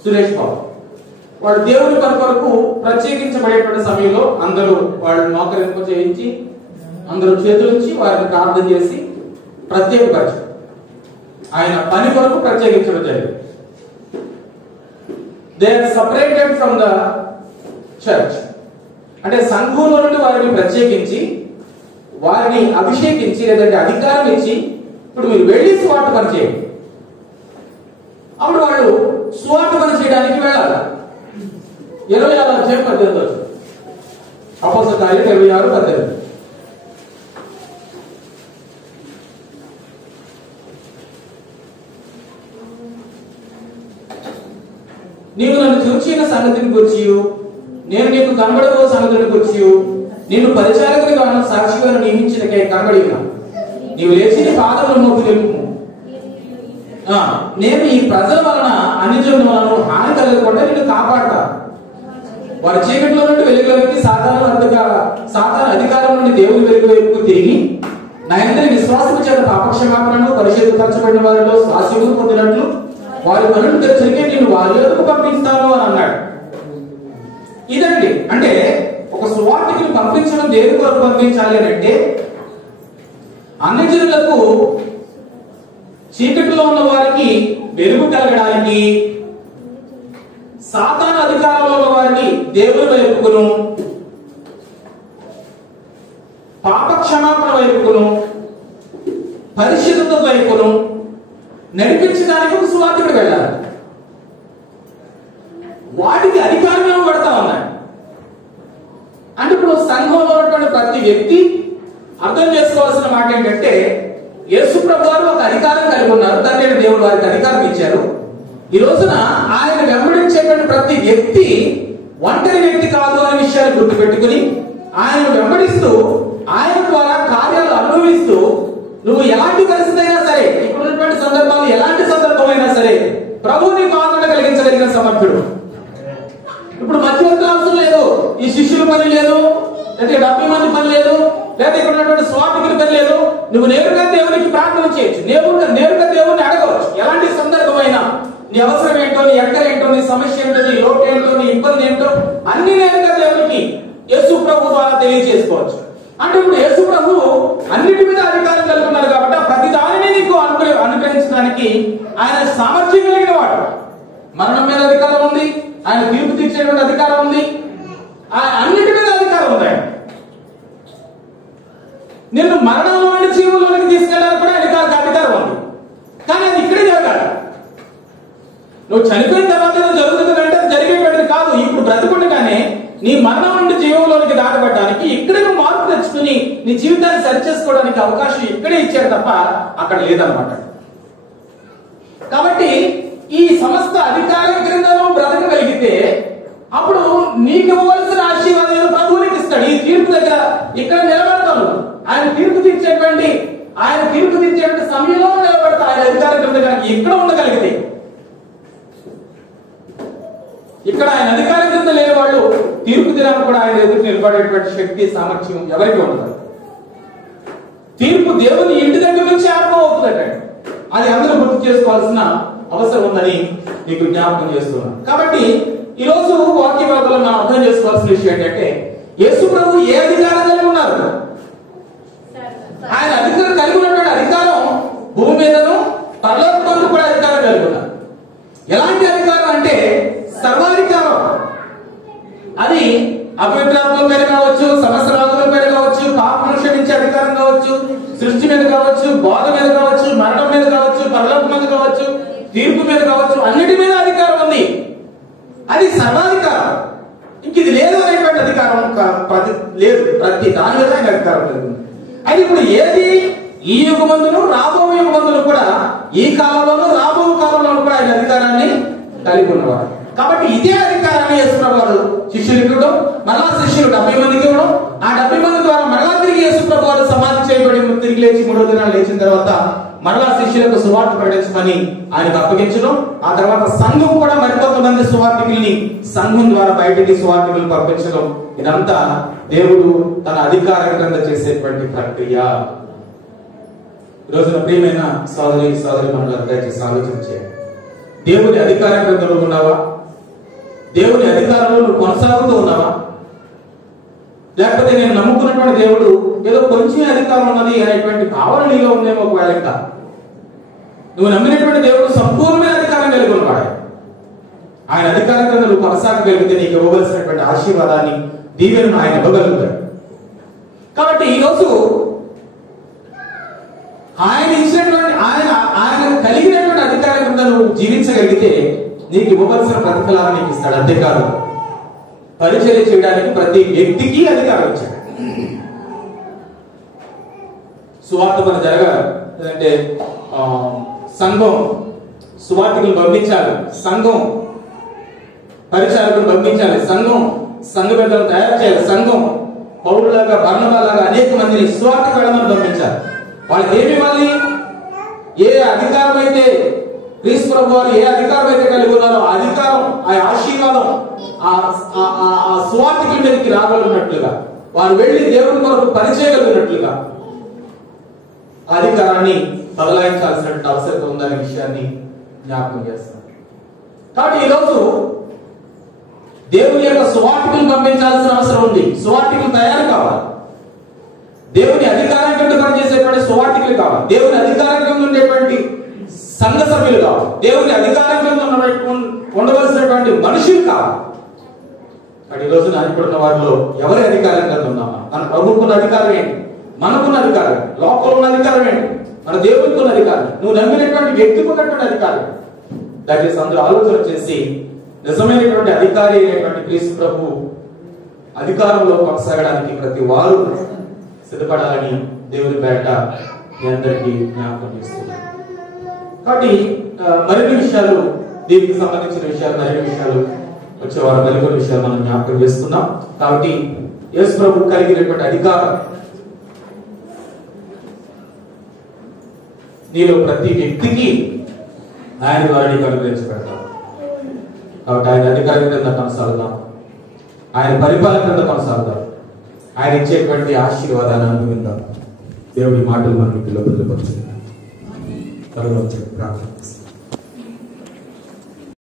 సురేష్ బాబు వాళ్ళు దేవుని పని కొరకు ప్రత్యేకించబడేటువంటి సమయంలో అందరూ వాళ్ళు మోకరింపు చేయించి అందరూ చేతులుంచి వారిని ప్రార్థన చేసి ప్రత్యేకపరిచారు. ఆయన పని కొరకు ప్రత్యేకించడం జరిగింది. They are separated from the church. అంటే సంఘంలో నుండి వారిని ప్రత్యేకించి వారిని అభిషేకించి లేదంటే అధికారం ఇచ్చి ఇప్పుడు మీరు వెళ్ళి సువార్త పని చేయండి. అప్పుడు వాళ్ళు సువార్త పని చేయడానికి వెళ్ళాలి. 26వ అధ్యాయం 18వ వచనం. అపోస్తల కార్యాలు 26:18. నీవు నన్ను చూచిన సంగతిని గురించి, నేను నీకు కనబడబో సంగతిని గురించి, నిన్ను పరిచారకునిగా సాక్షిగా నియమించినకే కనబడినా నీవు లేచి నీ పాదములు మోపి తెలుపుము. నేను ఈ ప్రజల వలన అన్ని జనుల వలన హాని కలగకుండా నిన్ను కాపాడతా. వారి చీకటిలో నుండి వెలుగులోకి సాతాను అధికారం నుండి దేవుని వెలుగు వైపుకు తిరిగి నా అందరి విశ్వాసము చేత పాపక్షమాపణను పరిశుద్ధపరచబడిన వారిలో శ్వాసము పొందినట్లు వారి పనులు తెచ్చరికే నేను వారి యొద్దకు పంపిస్తాను అని అన్నాడు. ఇదండి, అంటే ఒక సువార్తికుని పంపించడం దేని కొరకు పంపించాలి అని అంటే, అన్ని జనులకు చీకటిలో ఉన్న వారికి వెలుగు కలగడానికి, సాతాను అధికారంలో ఉన్న వారిని దేవుని వైపుకును, పాప క్షమాపణ వైపుకును, పరిశుద్ధత వైపును నడిపించడానికి ఒక సువార్తికుడు వెళ్ళాలి. వాటికి అధికారం ఇవ్వబడతా ఉన్నాయి. అంటే ఇప్పుడు సంఘంలో ఉన్నటువంటి ప్రతి వ్యక్తి అర్థం చేసుకోవాల్సిన మాట ఏంటంటే, యేసు ప్రభు వారు ఒక అధికారం కలిగి ఉన్నారు. తండ్రి అయిన దేవుడు వారికి అధికారం ఇచ్చారు. ఈ రోజున ఆయన వెంబడించేటువంటి ప్రతి వ్యక్తి ఒంటరి వ్యక్తి కాదు అనే విషయాన్ని గుర్తుపెట్టుకుని ఆయన వెంబడిస్తూ ఆయన ద్వారా కార్యాలు అనుభవిస్తూ నువ్వు ఎలాంటి పరిస్థితి అయినా సరే, ఇప్పుడున్నటువంటి సందర్భాలు ఎలాంటి సందర్భమైనా సరే ప్రభు నీకు ఆనంద కలిగించగలిగిన సమర్థుడు. ఇప్పుడు మధ్యవర్తుల అవసరం లేదు, ఈ శిష్యుల పని లేదు, లేదా 70 మంది పని లేదు, లేదా ఇక్కడ ఉన్నటువంటి స్వార్థికుల పని లేదు. నువ్వు నేరుగా దేవునికి ప్రార్థన చేయొచ్చు, నేరుగా దేవుని అడగవచ్చు. ఎలాంటి సందర్భమైనా నీ అవసరం ఏంటో, నీ ఎక్కడ ఏంటో, నీ సమస్య ఏంటో, నీ లోటు ఏంటో, నీ ఇబ్బంది ఏంటో అన్ని నేరుగా దేవునికి యేసు ప్రభు ద్వారా తెలియజేసుకోవచ్చు. అంటే ఇప్పుడు యేసు ప్రభు అన్నిటి మీద అధికారం కలిగి ఉన్నారు కాబట్టి ప్రతి దానిని నీకు అనుగ్రహించడానికి ఆయన సామర్థ్యం కలిగిన వాడు. మరణం మీద అధికారం ఉంది, ఆయన తీర్పు తీర్చేటువంటి అధికారం ఉంది, అన్నిటి మీద అధికారం ఉంది. నిన్ను మరణంలో నుండి జీవుల్లోకి తీసుకెళ్ళడానికి కూడా అధికారం ఉంది. కానీ అది ఇక్కడే జరగాలి. నువ్వు చనిపోయిన తర్వాత జరుగుతుందంటే అది జరిగేటువంటిది కాదు. ఇప్పుడు బ్రతుకుండగానే నీ మరణం నుండి జీవంలోనికి దాటబడడానికి ఇక్కడే నువ్వు మార్పు తెచ్చుకుని నీ జీవితాన్ని సరి చేసుకోవడానికి అవకాశం ఇక్కడే ఇచ్చాడు తప్ప అక్కడ లేదనమాట. కాబట్టి ఈ సమస్త అధికారం క్రింద నువ్వు బ్రతకగలిగితే అప్పుడు నీకు ఇవ్వవలసిన ఆశీర్వాదాలు ప్రభువు నీకు ఇస్తాడు. ఈ తీర్పు దగ్గర ఇక్కడ నిలబడతాను. ఆయన తీర్పు తీర్చేటువంటి సమయంలో నిలబడతా. ఆయన అధికారం క్రింద కనుక ఇక్కడ ఉండగలిగితే, ఇక్కడ ఆయన అధికారం క్రింద లేని వాళ్ళు తీర్పు దినాన్ని కూడా ఆయన ఎదురు నిలబడేటువంటి శక్తి సామర్థ్యం ఎవరికి ఉండదు. తీర్పు దేవుని ఇంటి దగ్గర నుంచి ఆరంభం అవుతుందట. అది అందరూ గుర్తు చేసుకోవాల్సిన అవసరం ఉందని నీకు జ్ఞాపకం చేస్తున్నాను. కాబట్టి ఈ రోజు వాక్య భాగంలో మనం అర్థం చేసుకోవాల్సిన విషయం ఏంటంటే యేసు ప్రభు ఏ అధికారం కలిగి ఉన్నారు? ఆయన అధికారం కలిగి ఉన్నటువంటి అధికారం భూమి మీదను పరలోకంలో కూడా అధికారం కలిగి ఉన్నారు. ఎలాంటి అధికారం అంటే సర్వాధికారం. అది అపవిత్రాత్మల మీద కావచ్చు, సమస్త రోగుల మీద కావచ్చు, పాపను క్షమించే అధికారం కావచ్చు, సృష్టి మీద కావచ్చు, బోధ మీద కావచ్చు, మరణం మీద కావచ్చు, పరలోకం మీద కావచ్చు, తీర్పు మీద కావచ్చు, అన్నిటి మీద అధికారం ఉంది. అది సర్వాధికారం. ఇంక ఇది లేదు అనేటువంటి అధికారం లేదు. ప్రతి దాని మీద ఆయన అధికారం లేదు. అది ఇప్పుడు ఏది ఈ యుగమందును రాబో యుగమందును కూడా, ఈ కాలంలోనూ రాబో కాలంలోనూ కూడా ఆయన అధికారాన్ని కలిగి ఉన్నవారు. కాబట్టి ఇదే అధికారాన్ని యేసుప్రభు వారు శిష్యులకు ఇవ్వడం, మరలా శిష్యులు 70 మందికి ఇవ్వడం, ఆ 70 మంది ద్వారా మరలా తిరిగి యేసుప్రభు వారు సమాధి చేయబడి తిరిగి లేచి 3వ దినాలు లేచిన తర్వాత మరలా శిష్యులకు సువార్త ప్రకటించమని ఆయనకు అప్పగించడం, ఆ తర్వాత సంఘం కూడా మరికొంతమంది సువార్థికుల్ని సంఘం ద్వారా బయటికి సువార్థికులను పంపించడం, ఇదంతా దేవుడు తన అధికారం కింద చేసేటువంటి ప్రక్రియ. రోజున ప్రియమైన సోదరి మండలం దయచేసి ఆలోచన చేయండి. దేవుని అధికారం కింద నువ్వు ఉన్నావా? దేవుని అధికారంలో నువ్వు కొనసాగుతూ ఉన్నావా? లేకపోతే నేను నమ్ముకున్నటువంటి దేవుడు ఏదో కొంచెం అధికారం ఉన్నది అనేటువంటి భావన నీలో ఉందేమో. ఒకవేళ ఇంకా నువ్వు నమ్మినటువంటి దేవుడు సంపూర్ణమైన అధికారం కలిగి ఉన్నవాడు. ఆయన అధికారం కింద నువ్వు కొనసాగగలిగితే నీకు ఇవ్వవలసినటువంటి ఆశీర్వాదాన్ని, దీవెనను ఆయన ఇవ్వగలుగుతాడు. కాబట్టి ఈరోజు ఆయన ఇచ్చినటువంటి ఆయన కలిగినటువంటి అధికారం కింద నువ్వు జీవించగలిగితే నీకు ఇవ్వవలసిన ప్రతిఫలాన్ని నీకు ఇస్తాడు. అంతేకాదు పరిచర్య చేయడానికి ప్రతి వ్యక్తికి అధికారం ఇచ్చాడు. సువార్త పని జరగాలి అంటే సంఘం సువార్తికులు పంపించాలి, సంఘం పరిచారకులు పంపించాలి, సంఘ పెద్దలను తయారు చేయాలి, సంఘం పౌరులాగా బర్నబాలాగా అనేక మందిని సువార్తకు వెళ్ళమని పంపించాలి. వాళ్ళకి ఏమి ఇవ్వాలి? ఏ అధికారం అయితే క్రీస్తు ప్రభు వారు ఏ అధికారం అయితే కలిగి ఉన్నారో ఆ అధికారం, ఆ ఆశీర్వాదం ఆ సువార్తికుల మీదకి రాగలిగినట్లుగా, వారు వెళ్లి దేవుని కొరకు పనిచేయగలిగినట్లుగా ఆ అధికారాన్ని బదలాయించాల్సినటువంటి అవసరం ఉందనే విషయాన్ని జ్ఞాపకం చేస్తాను. కాబట్టి ఈరోజు దేవుని యొక్క సువార్తికులు పంపించాల్సిన అవసరం ఉంది. సువార్తికులు తయారు కావాలి. దేవుని అధికారం కింద పనిచేసేటువంటి సువార్తికులు కావాలి. దేవుని అధికారం కింద ఉండేటువంటి సంఘ సభ్యులు కావాలి. దేవుని అధికారం కింద ఉండవలసినటువంటి మనుషులు కావాలి. ఈ రోజు ఇప్పుడున్న వారిలో ఎవరి అధికారం కింద ఉన్నామా? మన ప్రభువుకున్న అధికారం ఏంటి? మనకున్న అధికారం, లోకంలో ఉన్న అధికారం ఏంటి? మన దేవునికి ఉన్న అధికారం, నువ్వు నమ్మినటువంటి వ్యక్తికి ఉన్నటువంటి అధికారం. దయచేసి అందరూ ఆలోచన చేసి నిజమైనటువంటి అధికారి అయినటువంటి క్రీస్తు ప్రభు అధికారంలో కొనసాగడానికి ప్రతి వారు సిద్ధపడాలని దేవుని పేరట మీ అందరికీ జ్ఞాపకం చేస్తున్నాను. కాబట్టి మరిన్ని విషయాలు, దీనికి సంబంధించిన విషయాలు, మరిన్ని విషయాలు వచ్చేవారు మరికొన్ని విషయాలు మనం జ్ఞాపకం చేస్తున్నాం. కాబట్టి యేసు ప్రభు కలిగినటువంటి అధికారం నీలో ప్రతి వ్యక్తికి ఆయన ద్వారా నీకు అనుగ్రహించబడతాం. కాబట్టి ఆయన అధికారం కింద కొనసాగుదాం, ఆయన పరిపాలన కింద కొనసాగుదాం, ఆయన ఇచ్చేటువంటి ఆశీర్వాదాన్ని అనుభవిద్దాం. దేవుడి మాటలు మనం ఇంటిలో బదులుపరుచుకుందాం. ప్రార్థన.